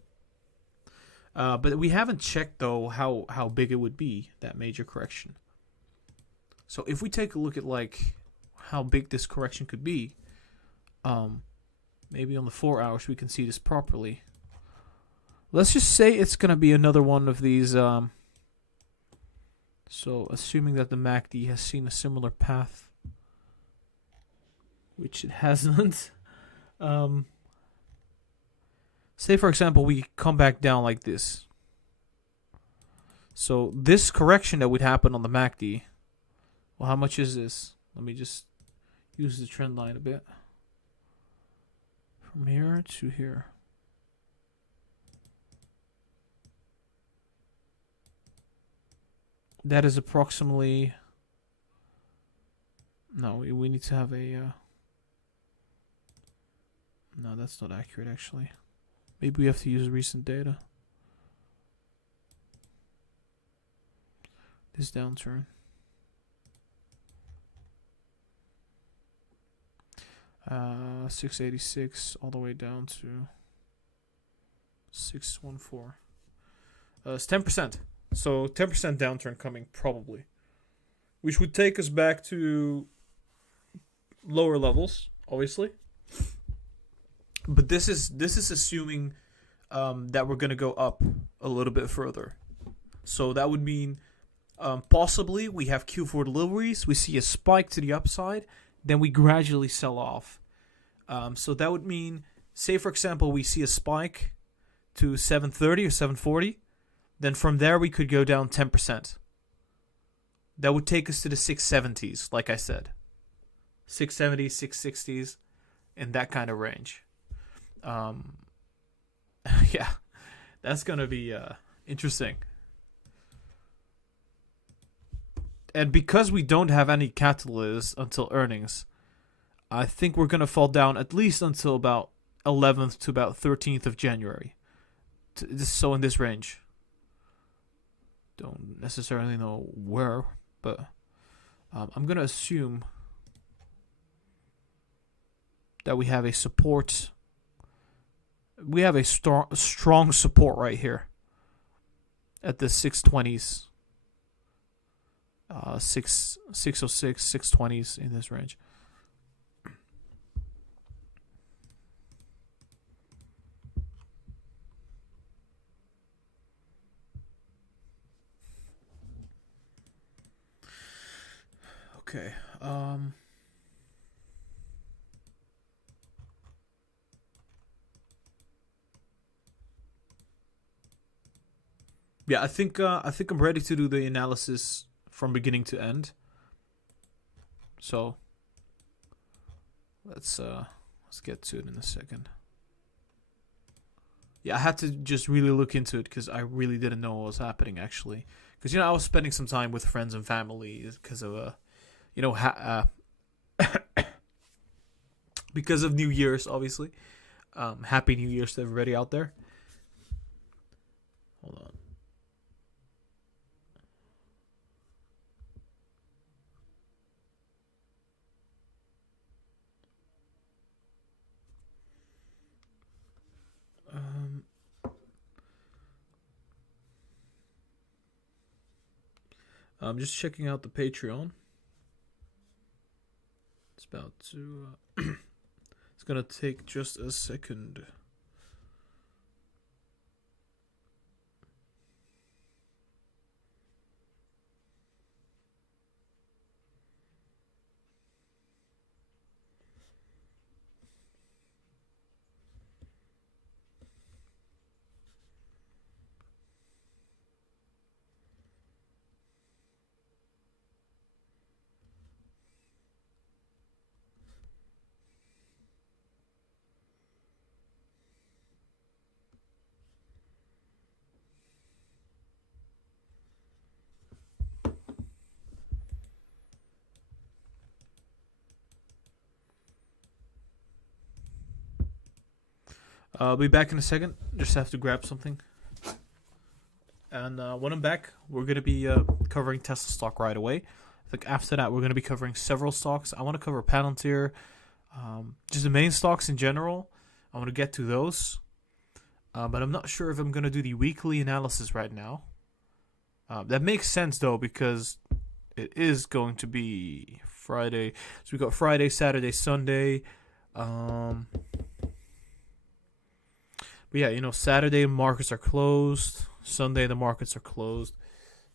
But we haven't checked, though, how big it would be, that major correction. So if we take a look at, like, how big this correction could be. Maybe on the 4 hours we can see this properly. Let's just say it's gonna be another one of these. So assuming that the MACD has seen a similar path, which it hasn't. Say for example we come back down like this. So this correction that would happen on the MACD. Well, how much is this? Let me just use the trend line a bit. From here to here. That is approximately... No, we need to have a... No, that's not accurate actually. Maybe we have to use recent data. This downturn. 686 all the way down to 614. It's 10%. So 10% downturn coming probably, which would take us back to lower levels, obviously. But this is assuming that we're gonna go up a little bit further. So that would mean possibly we have Q4 deliveries, we see a spike to the upside, then we gradually sell off. So that would mean, say for example, we see a spike to 730 or 740, then from there we could go down 10%. That would take us to the 670s, like I said. 670s, 660s, in that kind of range. Yeah, that's going to be interesting. And because we don't have any catalyst until earnings, I think we're going to fall down at least until about 11th to about 13th of January. So in this range. Don't necessarily know where, but I'm going to assume that we have a support. We have a strong support right here at the 620s. 606, 620s in this range. Okay. Yeah, I think I'm ready to do the analysis from beginning to end. So let's get to it in a second. Yeah, I had to just really look into it because I really didn't know what was happening actually. Because I was spending some time with friends and family because of because of New Year's, obviously. Happy New Year's to everybody out there. Hold on. I'm just checking out the Patreon. It's about to... it's gonna take just a second. I'll be back in a second. Just have to grab something. And when I'm back, we're going to be covering Tesla stock right away. I think after that, we're going to be covering several stocks. I want to cover Palantir, just the main stocks in general. I want to get to those. But I'm not sure if I'm going to do the weekly analysis right now. That makes sense, though, because it is going to be Friday. So we got Friday, Saturday, Sunday. But yeah, Saturday markets are closed. Sunday the markets are closed.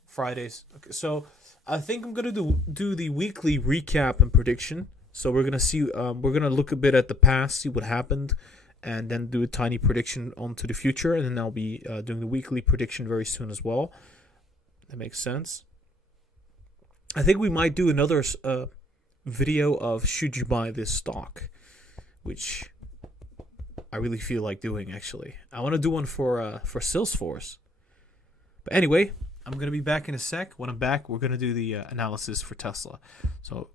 Fridays. Okay, so I think I'm gonna do the weekly recap and prediction. So we're gonna see. We're gonna look a bit at the past, see what happened, and then do a tiny prediction onto the future. And then I'll be doing the weekly prediction very soon as well. That makes sense. I think we might do another video of should you buy this stock, which I really feel like doing. Actually, I want to do one for Salesforce. But anyway, I'm going to be back in a sec. When I'm back, we're going to do the analysis for Tesla. So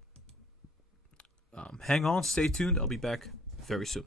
hang on, stay tuned. I'll be back very soon.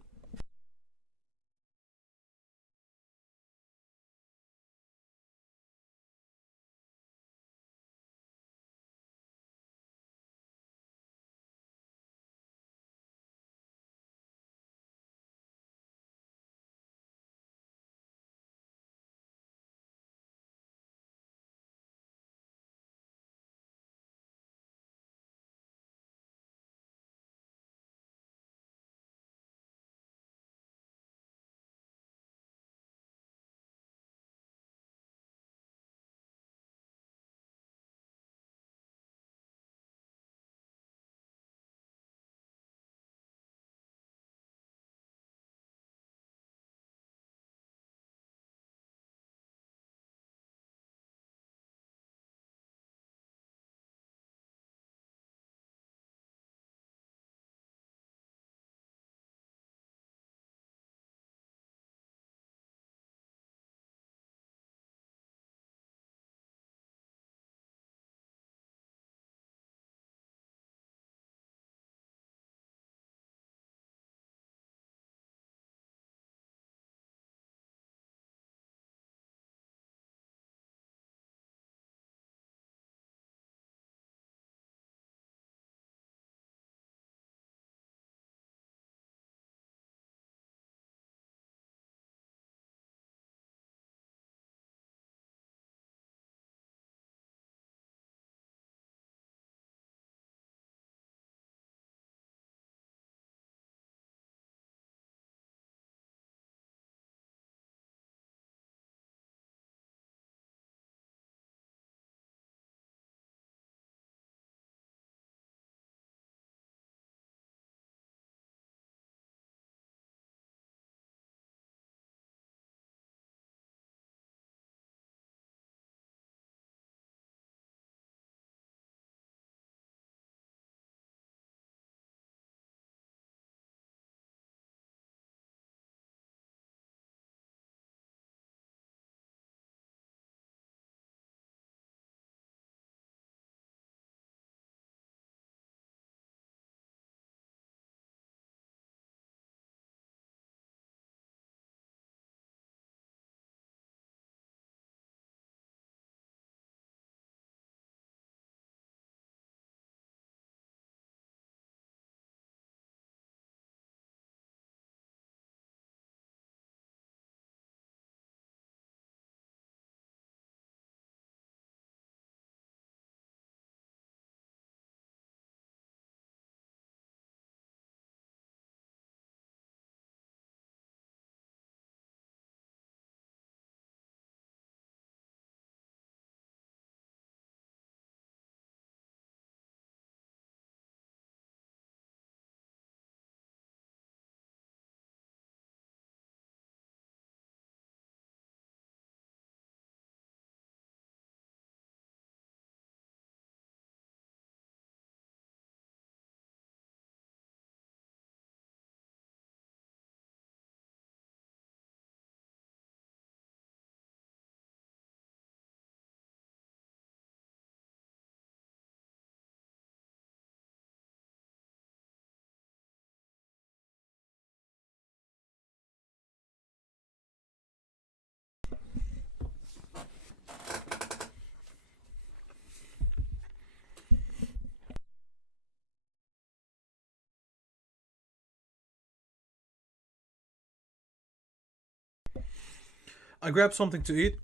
I grabbed something to eat,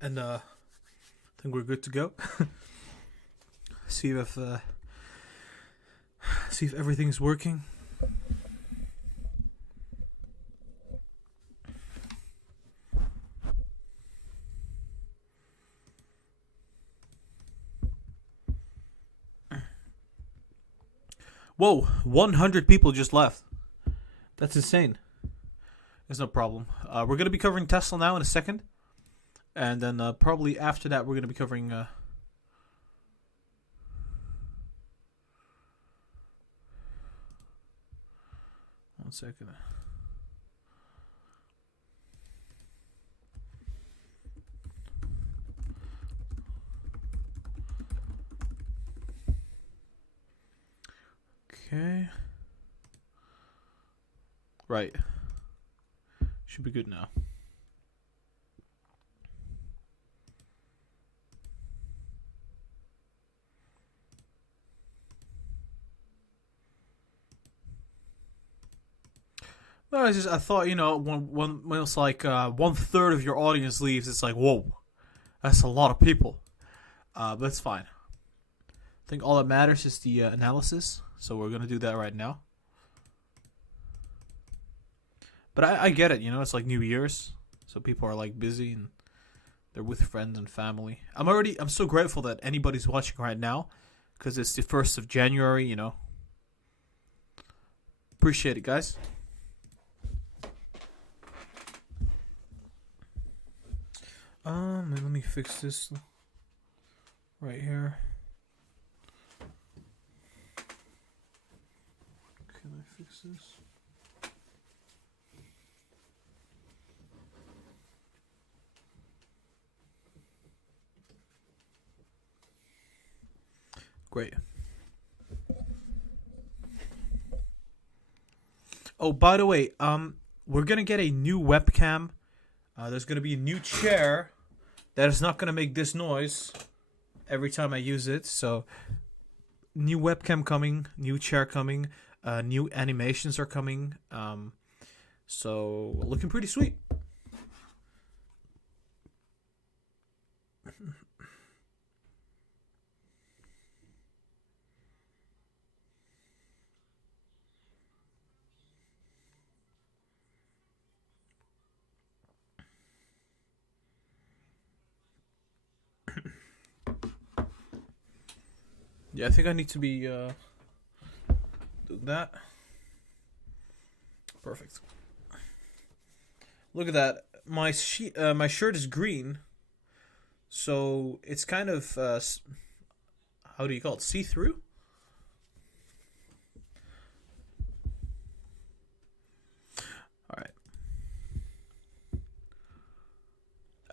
and I think we're good to go. see if everything's working. Whoa, 100 people just left. That's insane. There's no problem. We're going to be covering Tesla now in a second. And then probably after that, we're going to be covering... 1 second. Okay. Right. Should be good now. No, it's just I thought, you know, when it's like 1/3 of your audience leaves, it's like, whoa, that's a lot of people. But it's fine. I think all that matters is the analysis, so we're gonna do that right now. But I get it, you know, it's like New Year's, so people are like busy and they're with friends and family. I'm so grateful that anybody's watching right now, because it's the 1st of January, you know. Appreciate it, guys. Let me fix this right here. Can I fix this? Great. Oh, by the way, we're gonna get a new webcam. There's gonna be a new chair that is not gonna make this noise every time I use it. So, new webcam coming, new chair coming, new animations are coming. So looking pretty sweet. Yeah, I think I need to be doing that. Perfect. Look at that. My shirt is green, so it's kind of how do you call it? See-through. All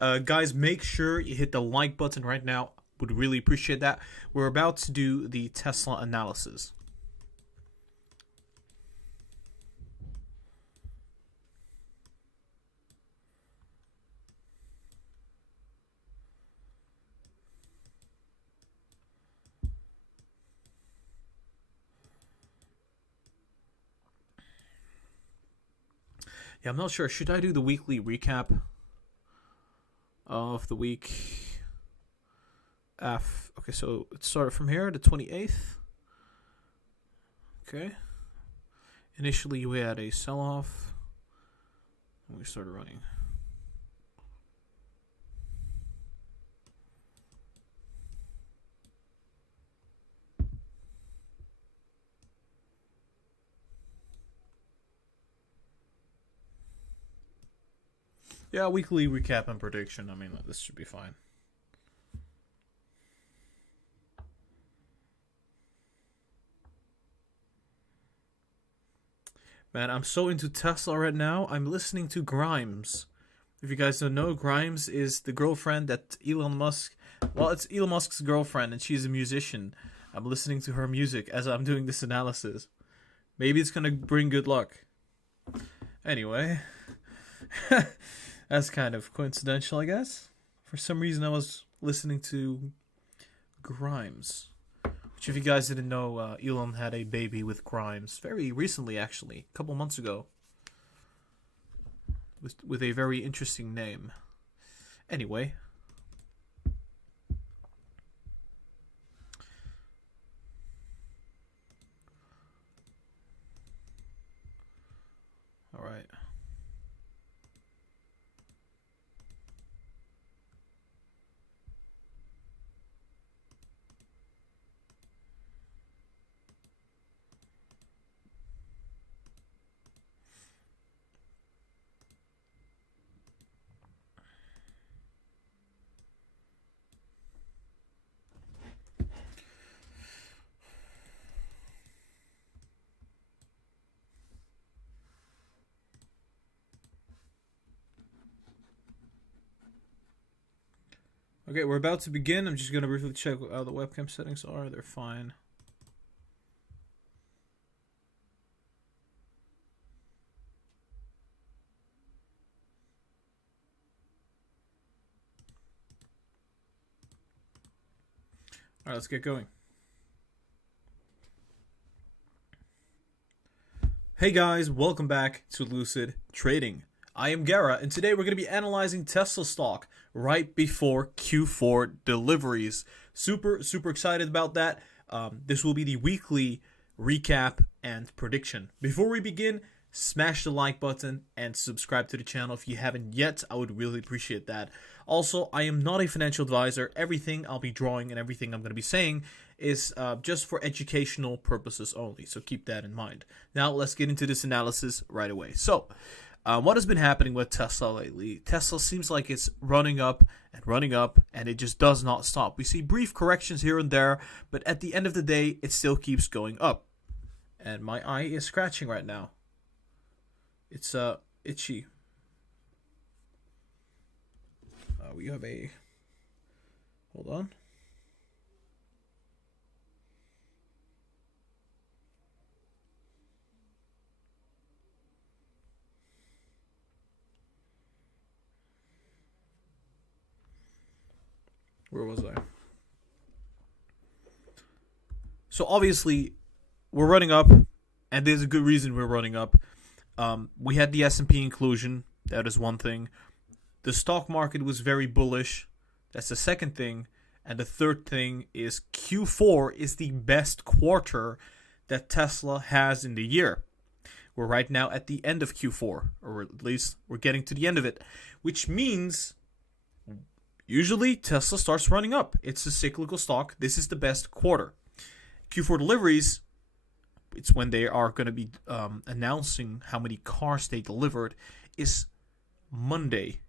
right. Guys, make sure you hit the like button right now. Would really appreciate that. We're about to do the Tesla analysis. Yeah, I'm not sure. Should I do the weekly recap of the week? Okay, so it started from here, the 28th. Okay. Initially, we had a sell-off, and we started running. Yeah, weekly recap and prediction. I mean, this should be fine. Man, I'm so into Tesla right now. I'm listening to Grimes. If you guys don't know, Grimes is the girlfriend that Elon Musk... Well, it's Elon Musk's girlfriend, and she's a musician. I'm listening to her music as I'm doing this analysis. Maybe it's gonna bring good luck. Anyway... That's kind of coincidental, I guess. For some reason, I was listening to Grimes. Which, if you guys didn't know, Elon had a baby with Grimes. Very recently, actually. A couple months ago. With a very interesting name. Anyway. Okay, we're about to begin. I'm just going to briefly check how the webcam settings are. They're fine. All right, let's get going. Hey guys, welcome back to Lucid Trading. I am Gara, and today we're going to be analyzing Tesla stock right before Q4 deliveries. Super excited about that. This will be the weekly recap and prediction. Before we begin, smash the like button and subscribe to the channel if you haven't yet. I would really appreciate that. Also, I am not a financial advisor. Everything I'll be drawing and everything I'm going to be saying is just for educational purposes only, so keep that in mind. Now, let's get into this analysis right away. So, what has been happening with Tesla lately? Tesla seems like it's running up, and it just does not stop. We see brief corrections here and there, but at the end of the day, it still keeps going up. And my eye is scratching right now. It's itchy. We have a... Hold on. Where was I? So obviously, we're running up, and there's a good reason we're running up. We had the S&P inclusion. That is one thing. The stock market was very bullish. That's the second thing. And the third thing is Q4 is the best quarter that Tesla has in the year. We're right now at the end of Q4, or at least we're getting to the end of it, which means usually Tesla starts running up. It's a cyclical stock. This is the best quarter. Q4 deliveries, it's when they are going to be announcing how many cars they delivered, is Monday,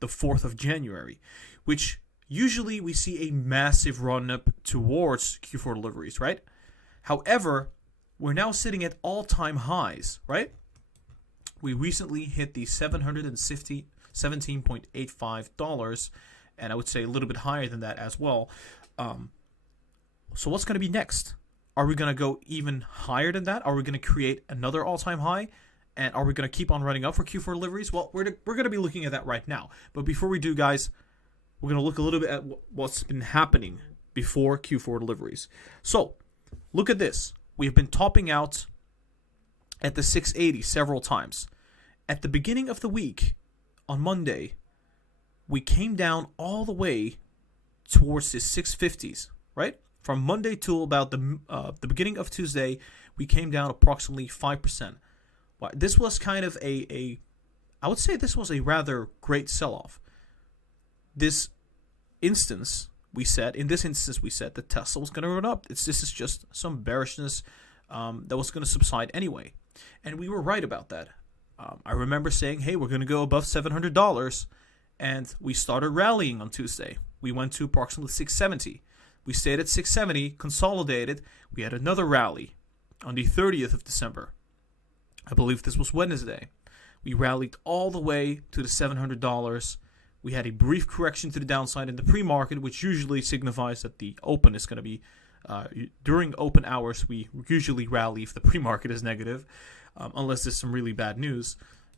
the 4th of January, which usually we see a massive run-up towards Q4 deliveries, right? However, we're now sitting at all-time highs, right? We recently hit the $17.85, and I would say a little bit higher than that as well. So what's going to be next? Are we going to go even higher than that? Are we going to create another all-time high? And are we going to keep on running up for Q4 deliveries? Well, we're going to be looking at that right now. But before we do, guys, we're going to look a little bit at what's been happening before Q4 deliveries. So, look at this. We have been topping out at the 680 several times. At the beginning of the week, on Monday, we came down all the way towards the 650s, right? From Monday to about the beginning of Tuesday, we came down approximately 5%. This was kind of I would say this was a rather great sell-off. In this instance, we said that Tesla was going to run up. This is just some bearishness that was going to subside anyway. And we were right about that. I remember saying, hey, we're going to go above $700. And we started rallying on Tuesday. We went to approximately 670. We stayed at 670, consolidated. We had another rally on the 30th of December. I believe this was Wednesday. We rallied all the way to the $700. We had a brief correction to the downside in the pre-market, which usually signifies that the open is going to be, during open hours, we usually rally if the pre-market is negative, unless there's some really bad news.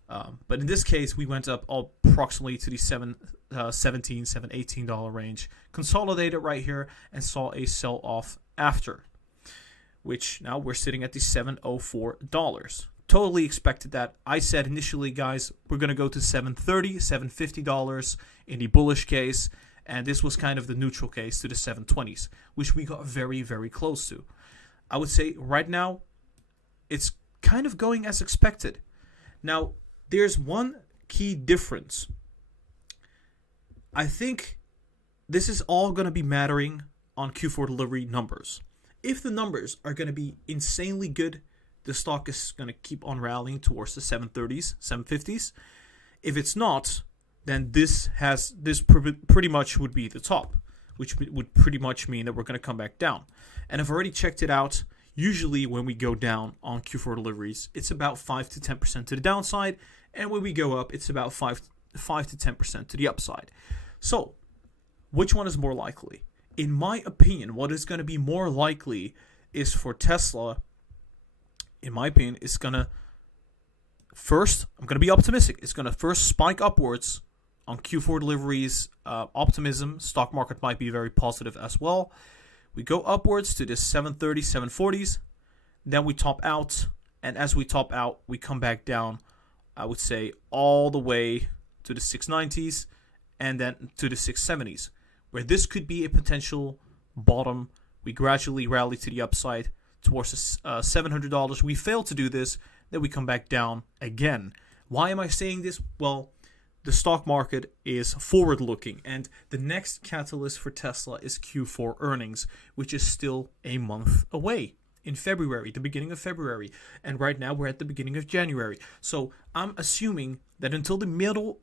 But in this case, we went up approximately to the $17, $18 range, consolidated right here, and saw a sell-off after, which now we're sitting at the $704. Totally expected that. I said initially, guys, we're going to go to $730, $750 in the bullish case, and this was kind of the neutral case to the 720s, which we got very, very close to. I would say right now, it's kind of going as expected. Now, there's one key difference. I think this is all going to be mattering on Q4 delivery numbers. If the numbers are going to be insanely good, the stock is going to keep on rallying towards the 730s, 750s. If it's not, then this pretty much would be the top, which would pretty much mean that we're going to come back down. And I've already checked it out. Usually when we go down on Q4 deliveries, it's about 5 to 10% to the downside, and when we go up, it's about 5 to 10% to the upside. So which one is more likely? In my opinion, what is going to be more likely is for Tesla, in my opinion, is going to first, I'm going to be optimistic, it's going to first spike upwards on Q4 deliveries, optimism. Stock market might be very positive as well. We go upwards to the 730s, 740s. Then we top out. And as we top out, we come back down, I would say, all the way to the 690s and then to the 670s, where this could be a potential bottom. We gradually rally to the upside towards the $700. We fail to do this, then we come back down again. Why am I saying this? Well, the stock market is forward-looking, and the next catalyst for Tesla is Q4 earnings, which is still a month away. In February, the beginning of February, and right now we're at the beginning of January. So I'm assuming that until the middle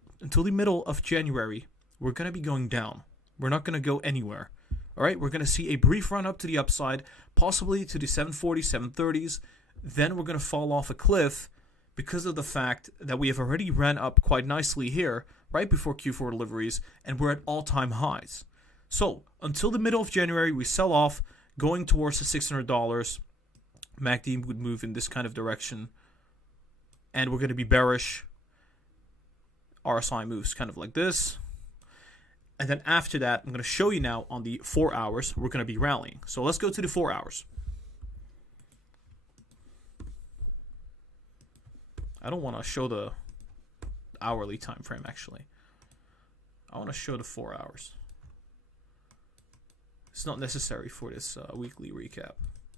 of January, we're going to be going down. We're not going to go anywhere. All right, we're going to see a brief run up to the upside, possibly to the 740s, 730s. Then we're going to fall off a cliff because of the fact that we have already ran up quite nicely here right before Q4 deliveries, and we're at all-time highs. So until the middle of January, we sell off, going towards the $600. MACD would move in this kind of direction, and we're going to be bearish. RSI moves kind of like this. And then after that, I'm going to show you now on the 4 hours, we're going to be rallying. So let's go to the 4 hours. I don't want to show the hourly time frame, actually. I want to show the 4 hours. It's not necessary for this weekly recap.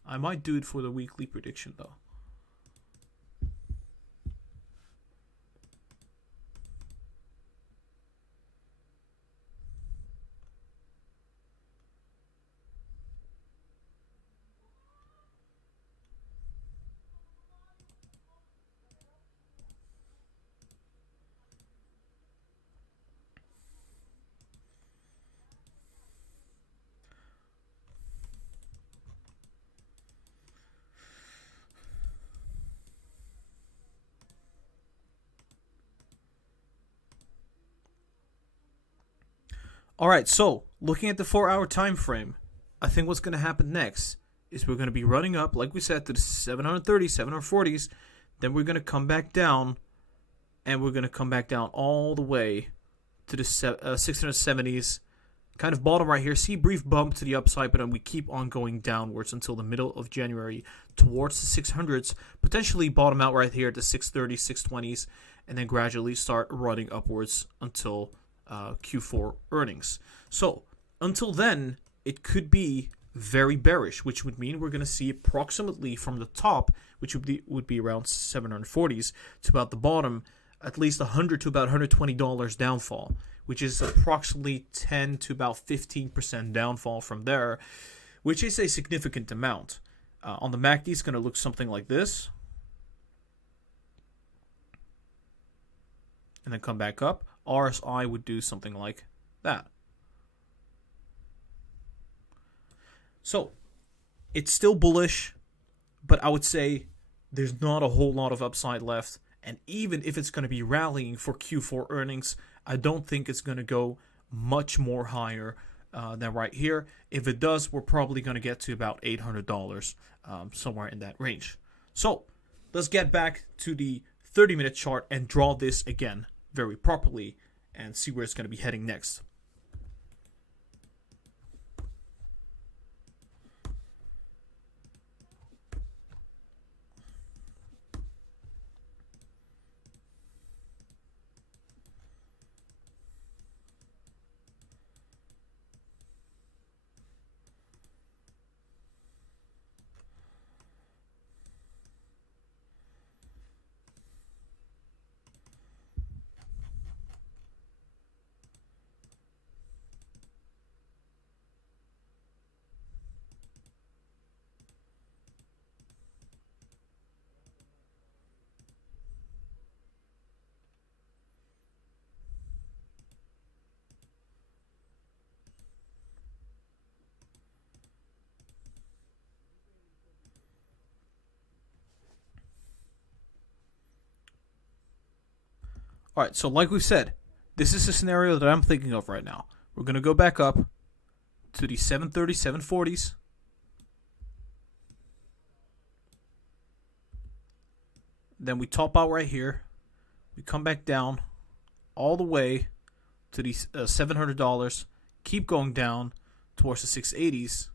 I might do it for the weekly prediction, though. All right, so looking at the 4 hour time frame, I think what's going to happen next is we're going to be running up, like we said, to the 730s, 740s. Then we're going to come back down, and we're going to come back down all the way to the 670s. Kind of bottom right here. See a brief bump to the upside, but then we keep on going downwards until the middle of January towards the 600s. Potentially bottom out right here at the 630s, 620s, and then gradually start running upwards until Q4 earnings. So until then, it could be very bearish, which would mean we're going to see approximately from the top, which would be around 740s, to about the bottom, at least $100 to about $120 downfall, which is approximately 10 to about 15% downfall from there, which is a significant amount. On the MACD, it's going to look something like this, and then come back up. RSI would do something like that. So it's still bullish, but I would say there's not a whole lot of upside left. And even if it's going to be rallying for Q4 earnings, I don't think it's going to go much more higher than right here. If it does, we're probably going to get to about $800, somewhere in that range. So let's get back to the 30-minute chart and draw this again very properly and see where it's going to be heading next. All right, so like we said, this is a scenario that I'm thinking of right now. We're going to go back up to the 730s, 740s. Then we top out right here. We come back down all the way to the $700. Keep going down towards the 680s.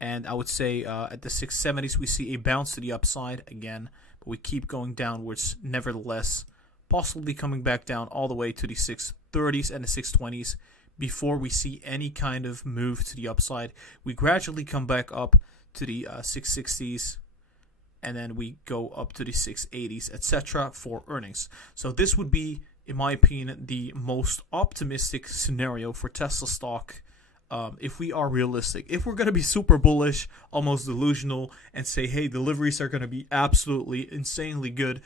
And I would say at the 670s, we see a bounce to the upside again. But we keep going downwards nevertheless. Possibly coming back down all the way to the 630s and the 620s before we see any kind of move to the upside. We gradually come back up to the 660s. And then we go up to the 680s, etc. for earnings. So this would be, in my opinion, the most optimistic scenario for Tesla stock if we are realistic. If we're going to be super bullish, almost delusional, and say, hey, deliveries are going to be absolutely insanely good.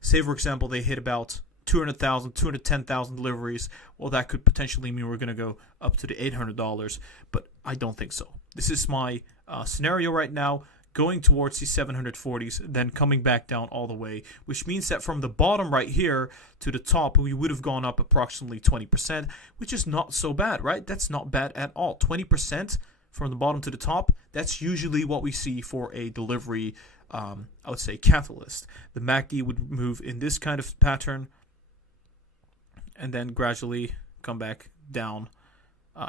Say, for example, they hit about 200,000, 210,000 deliveries. Well, that could potentially mean we're going to go up to the $800. But I don't think so. This is my scenario right now. Going towards the 740s, then coming back down all the way, which means that from the bottom right here to the top, we would have gone up approximately 20%, which is not so bad, right? That's not bad at all. 20% from the bottom to the top, that's usually what we see for a delivery, I would say, catalyst. The MACD would move in this kind of pattern and then gradually come back down.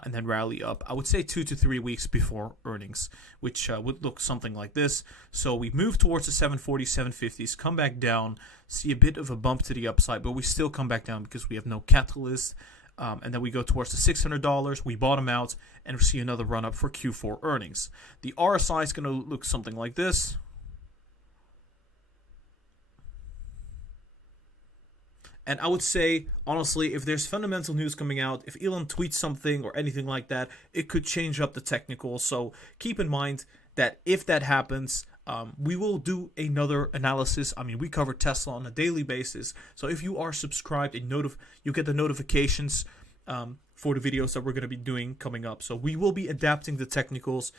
And then rally up, I would say 2 to 3 weeks before earnings, which would look something like this. So we move towards the 740s, 750s, come back down, see a bit of a bump to the upside, but we still come back down because we have no catalyst. And then we go towards the $600, we bottom out, and we see another run up for Q4 earnings. The RSI is going to look something like this. And I would say, honestly, if there's fundamental news coming out, if Elon tweets something or anything like that, it could change up the technical. So keep in mind that if that happens, we will do another analysis. I mean, we cover Tesla on a daily basis. So if you are subscribed, you get the notifications for the videos that we're going to be doing coming up. So we will be adapting the technicals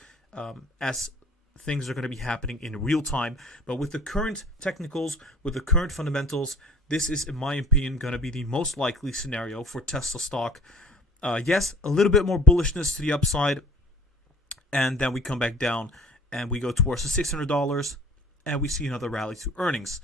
as things are going to be happening in real time. But with the current technicals, with the current fundamentals, this is, in my opinion, going to be the most likely scenario for Tesla stock. Yes, a little bit more bullishness to the upside, and then we come back down and we go towards the $600 and we see another rally to earnings.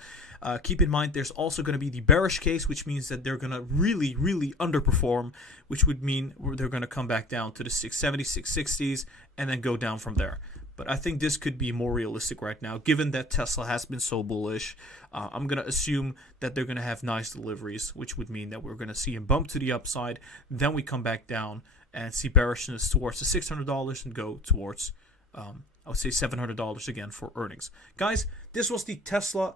Keep in mind, there's also going to be the bearish case, which means that they're going to really, really underperform, which would mean they're going to come back down to the 670s, 660s, and then go down from there. But I think this could be more realistic right now, given that Tesla has been so bullish. I'm going to assume that they're going to have nice deliveries, which would mean that we're going to see a bump to the upside. Then we come back down and see bearishness towards the $600 and go towards, I would say, $700 again for earnings. Guys, this was the Tesla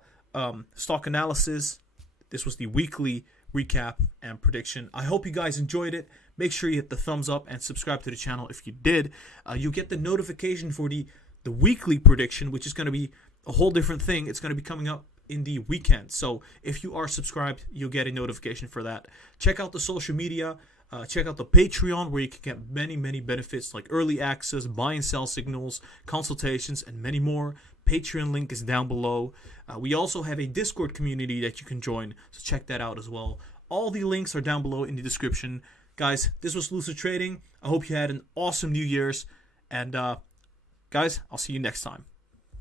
stock analysis. This was the weekly recap and prediction. I hope you guys enjoyed it. Make sure you hit the thumbs up and subscribe to the channel if you did. You'll get the notification for the weekly prediction, which is going to be a whole different thing. It's going to be coming up in the weekend. So if you are subscribed, you'll get a notification for that. Check out the social media. Check out the Patreon, where you can get many, many benefits like early access, buy and sell signals, consultations, and many more. Patreon link is down below. We also have a Discord community that you can join, so check that out as well. All the links are down below in the description. Guys, this was Lucid Trading. I hope you had an awesome New Year's. And guys, I'll see you next time.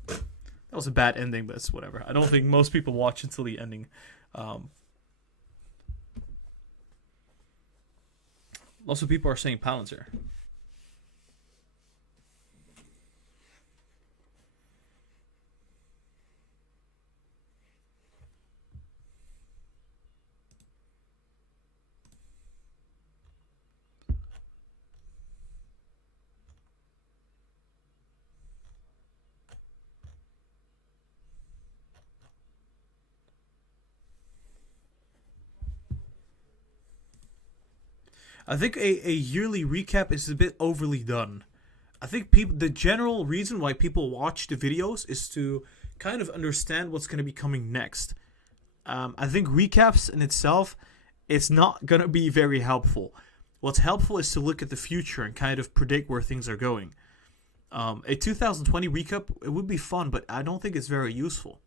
That was a bad ending, but it's whatever. I don't think most people watch until the ending. Lots of people are saying Palantir. I think a yearly recap is a bit overly done. I think the general reason why people watch the videos is to kind of understand what's going to be coming next. I think recaps in itself, it's not going to be very helpful. What's helpful is to look at the future and kind of predict where things are going. A 2020 recap, it would be fun, but I don't think it's very useful.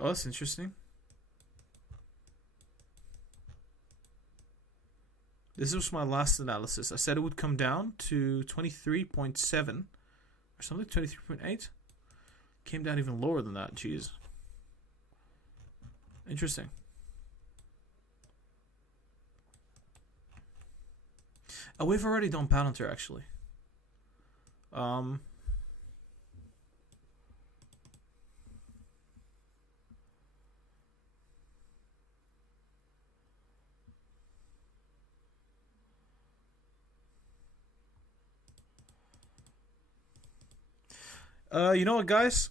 Oh, that's interesting. This was my last analysis. I said it would come down to 23.7 or something, 23.8. Came down even lower than that. Jeez. Interesting. Oh, we've already done Palantir, actually. You know what, guys?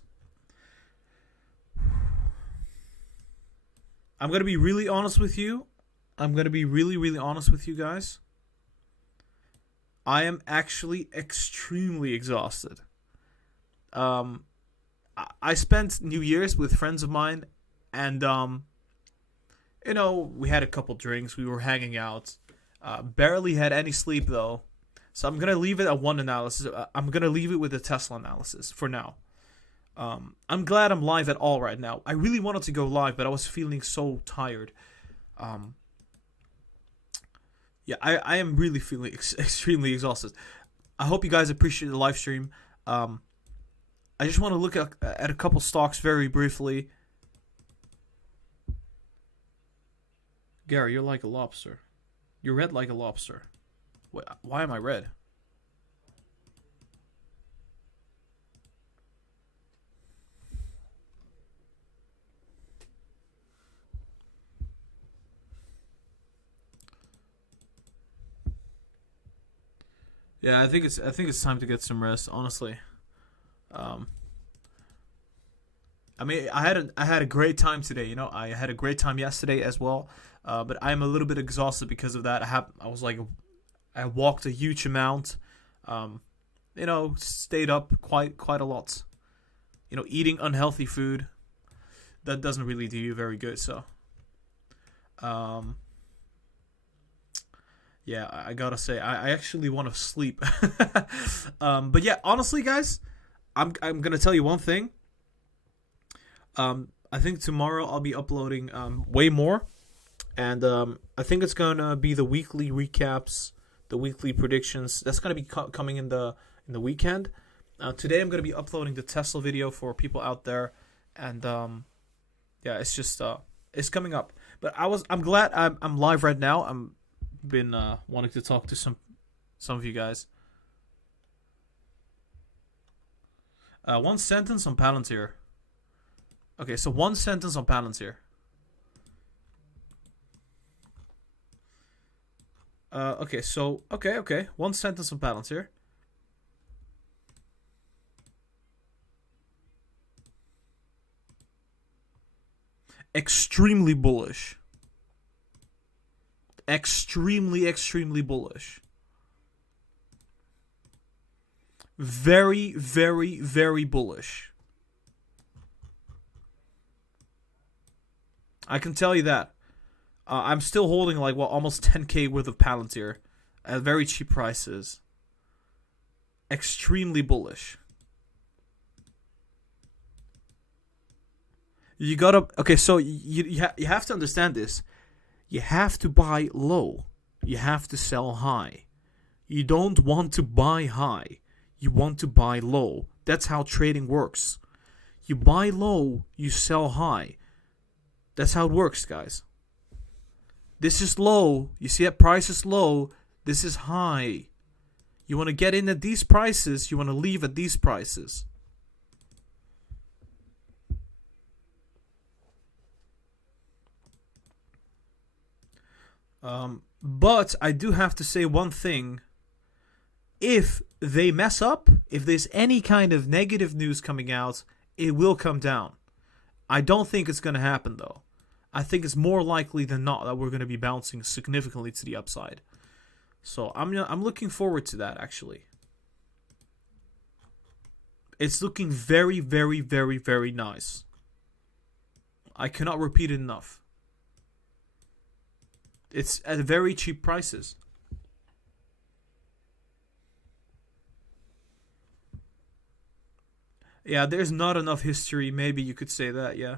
I'm gonna be really honest with you. I'm gonna be really, really honest with you guys. I am actually extremely exhausted. Um, I spent New Year's with friends of mine, and we had a couple drinks. We were hanging out. Barely had any sleep though, so I'm gonna leave it at one analysis. I'm gonna leave it with the Tesla analysis for now. I'm glad I'm live at all right now. I really wanted to go live, but I was feeling so tired. Yeah, I am really feeling extremely exhausted. I hope you guys appreciate the live stream. I just want to look at a couple stocks very briefly. Gary, you're like a lobster. You're red like a lobster. Wait, why am I red? Yeah, I think it's time to get some rest, honestly. Um, I mean, I had a great time today. I had a great time yesterday as well. But I'm a little bit exhausted because of that. I walked a huge amount. Um, stayed up quite a lot. Eating unhealthy food that doesn't really do you very good. So, um, yeah, I gotta say, I actually want to sleep. But yeah, honestly, guys, I'm gonna tell you one thing. I think tomorrow I'll be uploading way more, and I think it's gonna be the weekly recaps, the weekly predictions. That's gonna be coming in the weekend. Today I'm gonna be uploading the Tesla video for people out there, and yeah, it's just it's coming up. But I'm glad I'm live right now. I'm been wanting to talk to some of you guys. One sentence on Palantir. Okay, so one sentence on Palantir. Okay. One sentence on Palantir. Extremely bullish. Extremely bullish. Very bullish. I can tell you that. I'm still holding almost 10k worth of Palantir at very cheap prices. Extremely bullish. You gotta so you have to understand this. You have to buy low. You have to sell high. You don't want to buy high. You want to buy low. That's how trading works. You buy low, you sell high. That's how it works, guys. This is low. You see that price is low. This is high. You want to get in at these prices. You want to leave at these prices. But I do have to say one thing. If they mess up, if there's any kind of negative news coming out, it will come down. I don't think it's going to happen, though. I think it's more likely than not that we're going to be bouncing significantly to the upside. So I'm looking forward to that, actually. It's looking very nice. I cannot repeat it enough. It's at very cheap prices. Yeah, there's not enough history. Maybe you could say that, yeah.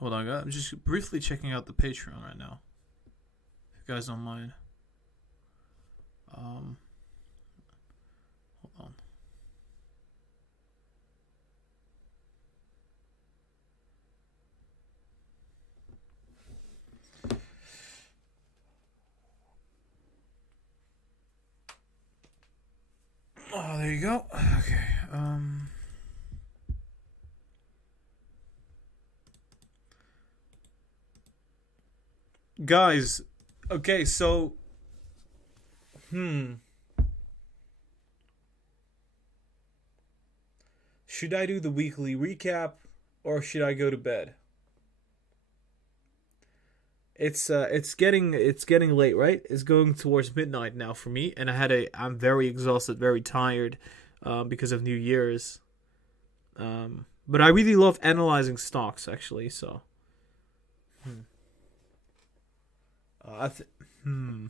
Hold on, guys. I'm just briefly checking out the Patreon right now. If you guys don't mind. Hold on. Oh, there you go. Okay. Guys, okay, so should I do the weekly recap or should I go to bed? It's getting late, right? It's going towards midnight now for me, and I'm very exhausted, very tired, because of New Year's. But I really love analyzing stocks, actually. So, I th- hmm.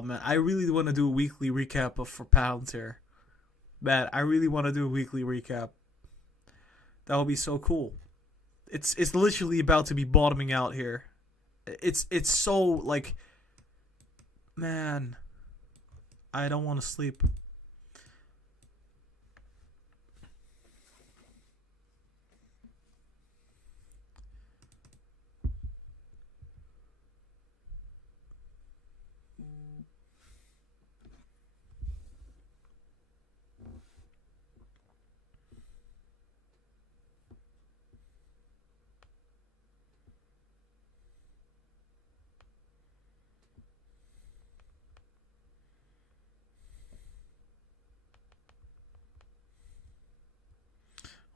'Man, I really want to do a weekly recap for Palantir. Man, I really want to do a weekly recap. That would be so cool. It's literally about to be bottoming out here. It's so like, man, I don't want to sleep.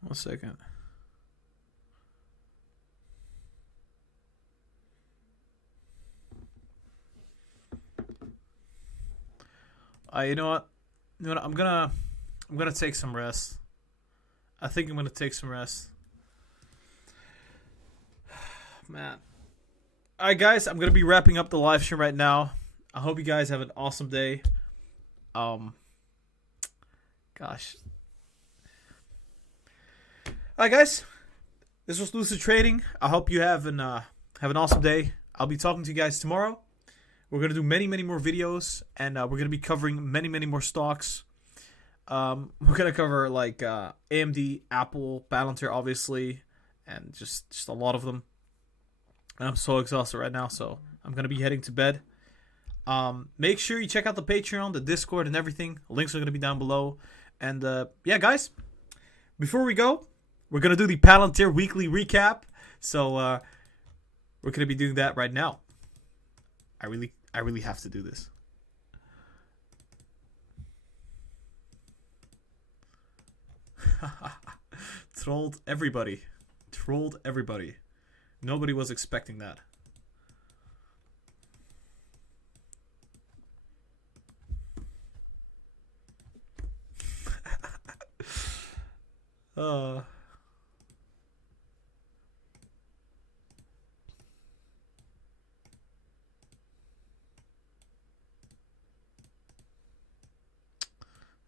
One second. You know what? You know what? I'm gonna take some rest. I think I'm gonna take some rest. Man. Alright guys, I'm gonna be wrapping up the live stream right now. I hope you guys have an awesome day. Gosh. Alright guys. This was Lucid Trading. I hope you have an awesome day. I'll be talking to you guys tomorrow. We're gonna do many more videos, and we're gonna be covering many more stocks. We're gonna cover like AMD, Apple, Palantir, obviously, and just a lot of them. And I'm so exhausted right now, so I'm gonna be heading to bed. Make sure you check out the Patreon, the Discord, and everything. Links are gonna be down below. And yeah, guys, before we go, we're gonna do the Palantir weekly recap. So we're gonna be doing that right now. I really have to do this. Trolled everybody. Nobody was expecting that.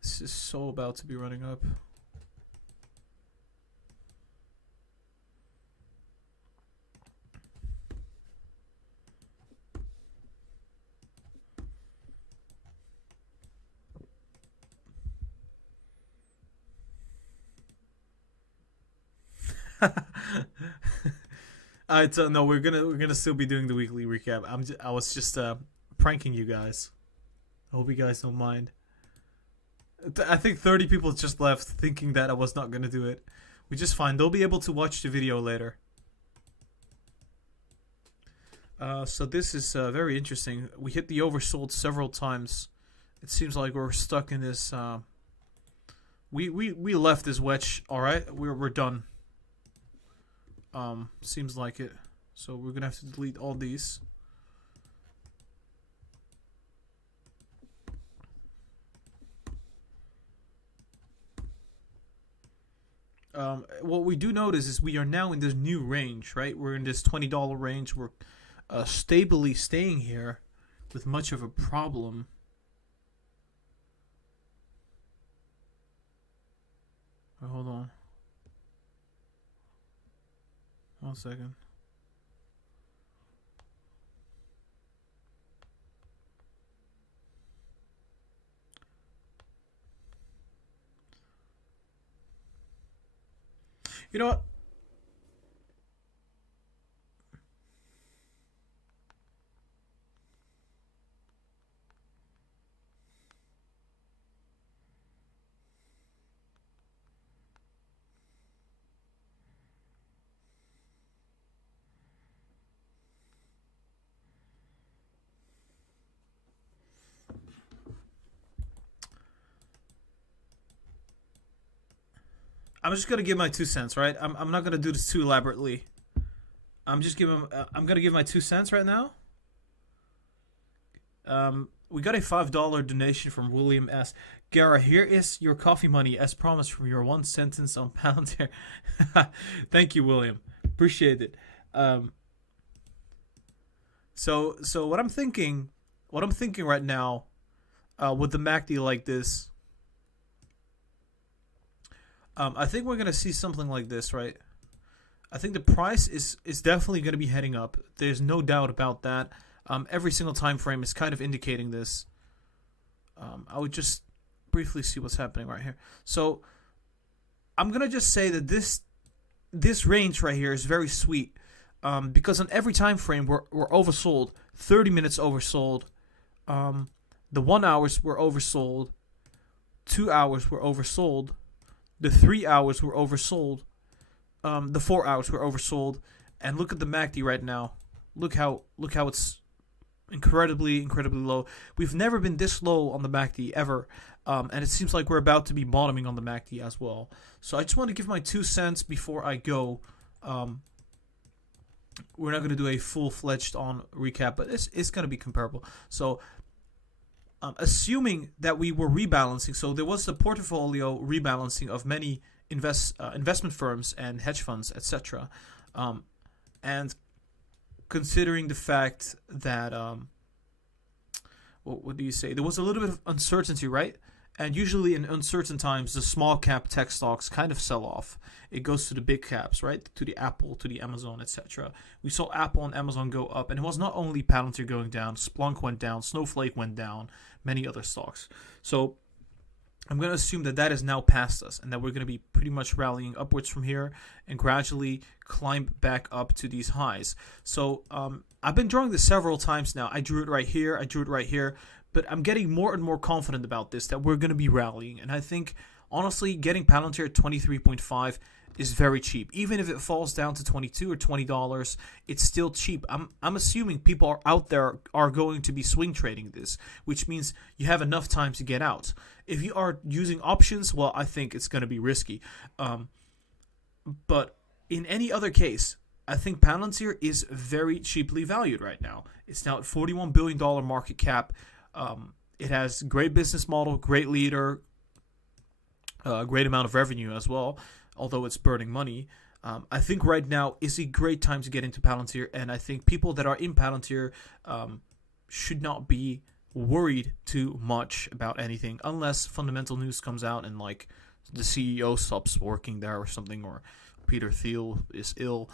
This is so about to be running up. Alright, so no, we're gonna still be doing the weekly recap. I was just pranking you guys. I hope you guys don't mind. I think 30 people just left thinking that I was not gonna do it, which is fine. They'll be able to watch the video later. So this is very interesting. We hit the oversold several times. It seems like we're stuck in this. We left this wedge. All right, we're done. Seems like it. So we're gonna have to delete all these. What we do notice is we are now in this new range, right? We're in this $20 range. We're stably staying here with much of a problem. Hold on. 1 second. You know what? I'm just gonna give my 2 cents, right? I'm not gonna do this too elaborately. I'm gonna give my 2 cents right now. We got a $5 donation from William S. Gara, here is your coffee money as promised from your one sentence on Palantir. Thank you, William. Appreciate it. So what I'm thinking right now, with the MACD like this, I think we're gonna see something like this, right? I think the price is definitely gonna be heading up. There's no doubt about that. Every single time frame is kind of indicating this. I would just briefly see what's happening right here. So I'm gonna just say that this range right here is very sweet, because on every time frame we're oversold. 30 minutes oversold. The 1 hours were oversold. 2 hours were oversold. The 3 hours were oversold. The 4 hours were oversold. And look at the MACD right now. Look how it's incredibly low. We've never been this low on the MACD ever, and it seems like we're about to be bottoming on the MACD as well. So I just want to give my 2 cents before I go. We're not going to do a full-fledged on recap, but it's going to be comparable. So assuming that we were rebalancing, so there was the portfolio rebalancing of many investment firms and hedge funds, etc. And considering the fact that what do you say? There was a little bit of uncertainty, right? And usually in uncertain times, the small cap tech stocks kind of sell off. It goes to the big caps, right? To the Apple, to the Amazon, etc. We saw Apple and Amazon go up, and it was not only Palantir going down, Splunk went down, Snowflake went down, many other stocks. So I'm going to assume that is now past us, and that we're going to be pretty much rallying upwards from here and gradually climb back up to these highs. So I've been drawing this several times now. I drew it right here, but I'm getting more and more confident about this, that we're going to be rallying. And I think, honestly, getting Palantir at 23.5 is very cheap. Even if it falls down to $22 or $20, it's still cheap. I'm assuming people are out there are going to be swing trading this, which means you have enough time to get out. If you are using options, well, I think it's going to be risky. But in any other case, I think Palantir is very cheaply valued right now. It's now at $41 billion market cap. It has great business model, great leader, great amount of revenue as well, although it's burning money. I think right now is a great time to get into Palantir, and I think people that are in Palantir should not be worried too much about anything unless fundamental news comes out and like the CEO stops working there or something, or Peter Thiel is ill.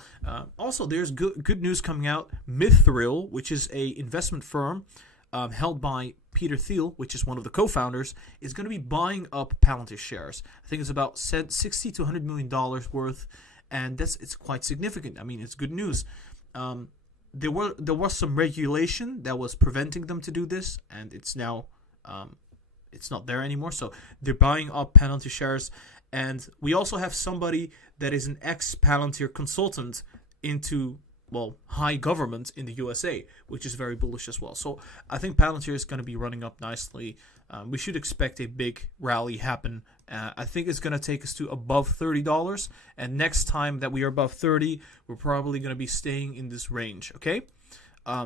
Also, there's good news coming out. Mithril, which is a investment firm held by Peter Thiel, which is one of the co-founders, is going to be buying up Palantir shares. I think it's about $60 to $100 million worth, and it's quite significant. I mean, it's good news. There was some regulation that was preventing them to do this, and it's now it's not there anymore. So they're buying up Palantir shares, and we also have somebody that is an ex-Palantir consultant into, well, high government in the USA, which is very bullish as well. So I think Palantir is going to be running up nicely. We should expect a big rally happen. I think it's going to take us to above $30. And next time that we are above 30, we're probably going to be staying in this range. Okay.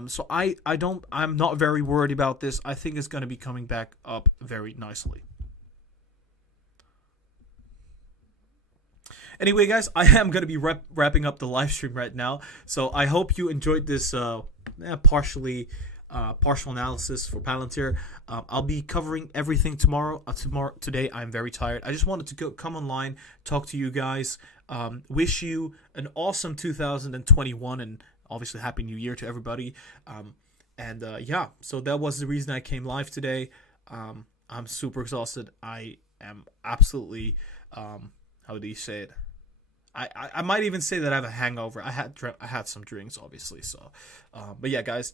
So I'm not very worried about this. I think it's going to be coming back up very nicely. Anyway, guys, I am going to be wrapping up the live stream right now. So I hope you enjoyed this partial analysis for Palantir. I'll be covering everything tomorrow. Today, I'm very tired. I just wanted to come online, talk to you guys, wish you an awesome 2021, and obviously Happy New Year to everybody. Yeah, so that was the reason I came live today. I'm super exhausted. I am absolutely, how do you say it? I might even say that I have a hangover. I had some drinks, obviously. So, but yeah, guys,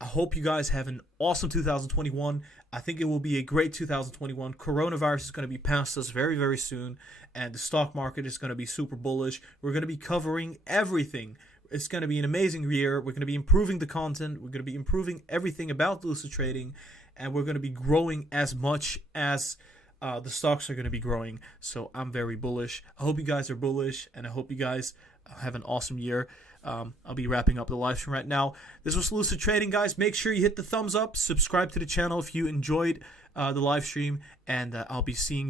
I hope you guys have an awesome 2021. I think it will be a great 2021. Coronavirus is going to be past us very, very soon, and the stock market is going to be super bullish. We're going to be covering everything. It's going to be an amazing year. We're going to be improving the content. We're going to be improving everything about lucid trading, and we're going to be growing as much as the stocks are going to be growing. So I'm very bullish. I hope you guys are bullish, and I hope you guys have an awesome year. I'll be wrapping up the live stream right now. This was Lucid Trading, guys. Make sure you hit the thumbs up, subscribe to the channel if you enjoyed the live stream, and I'll be seeing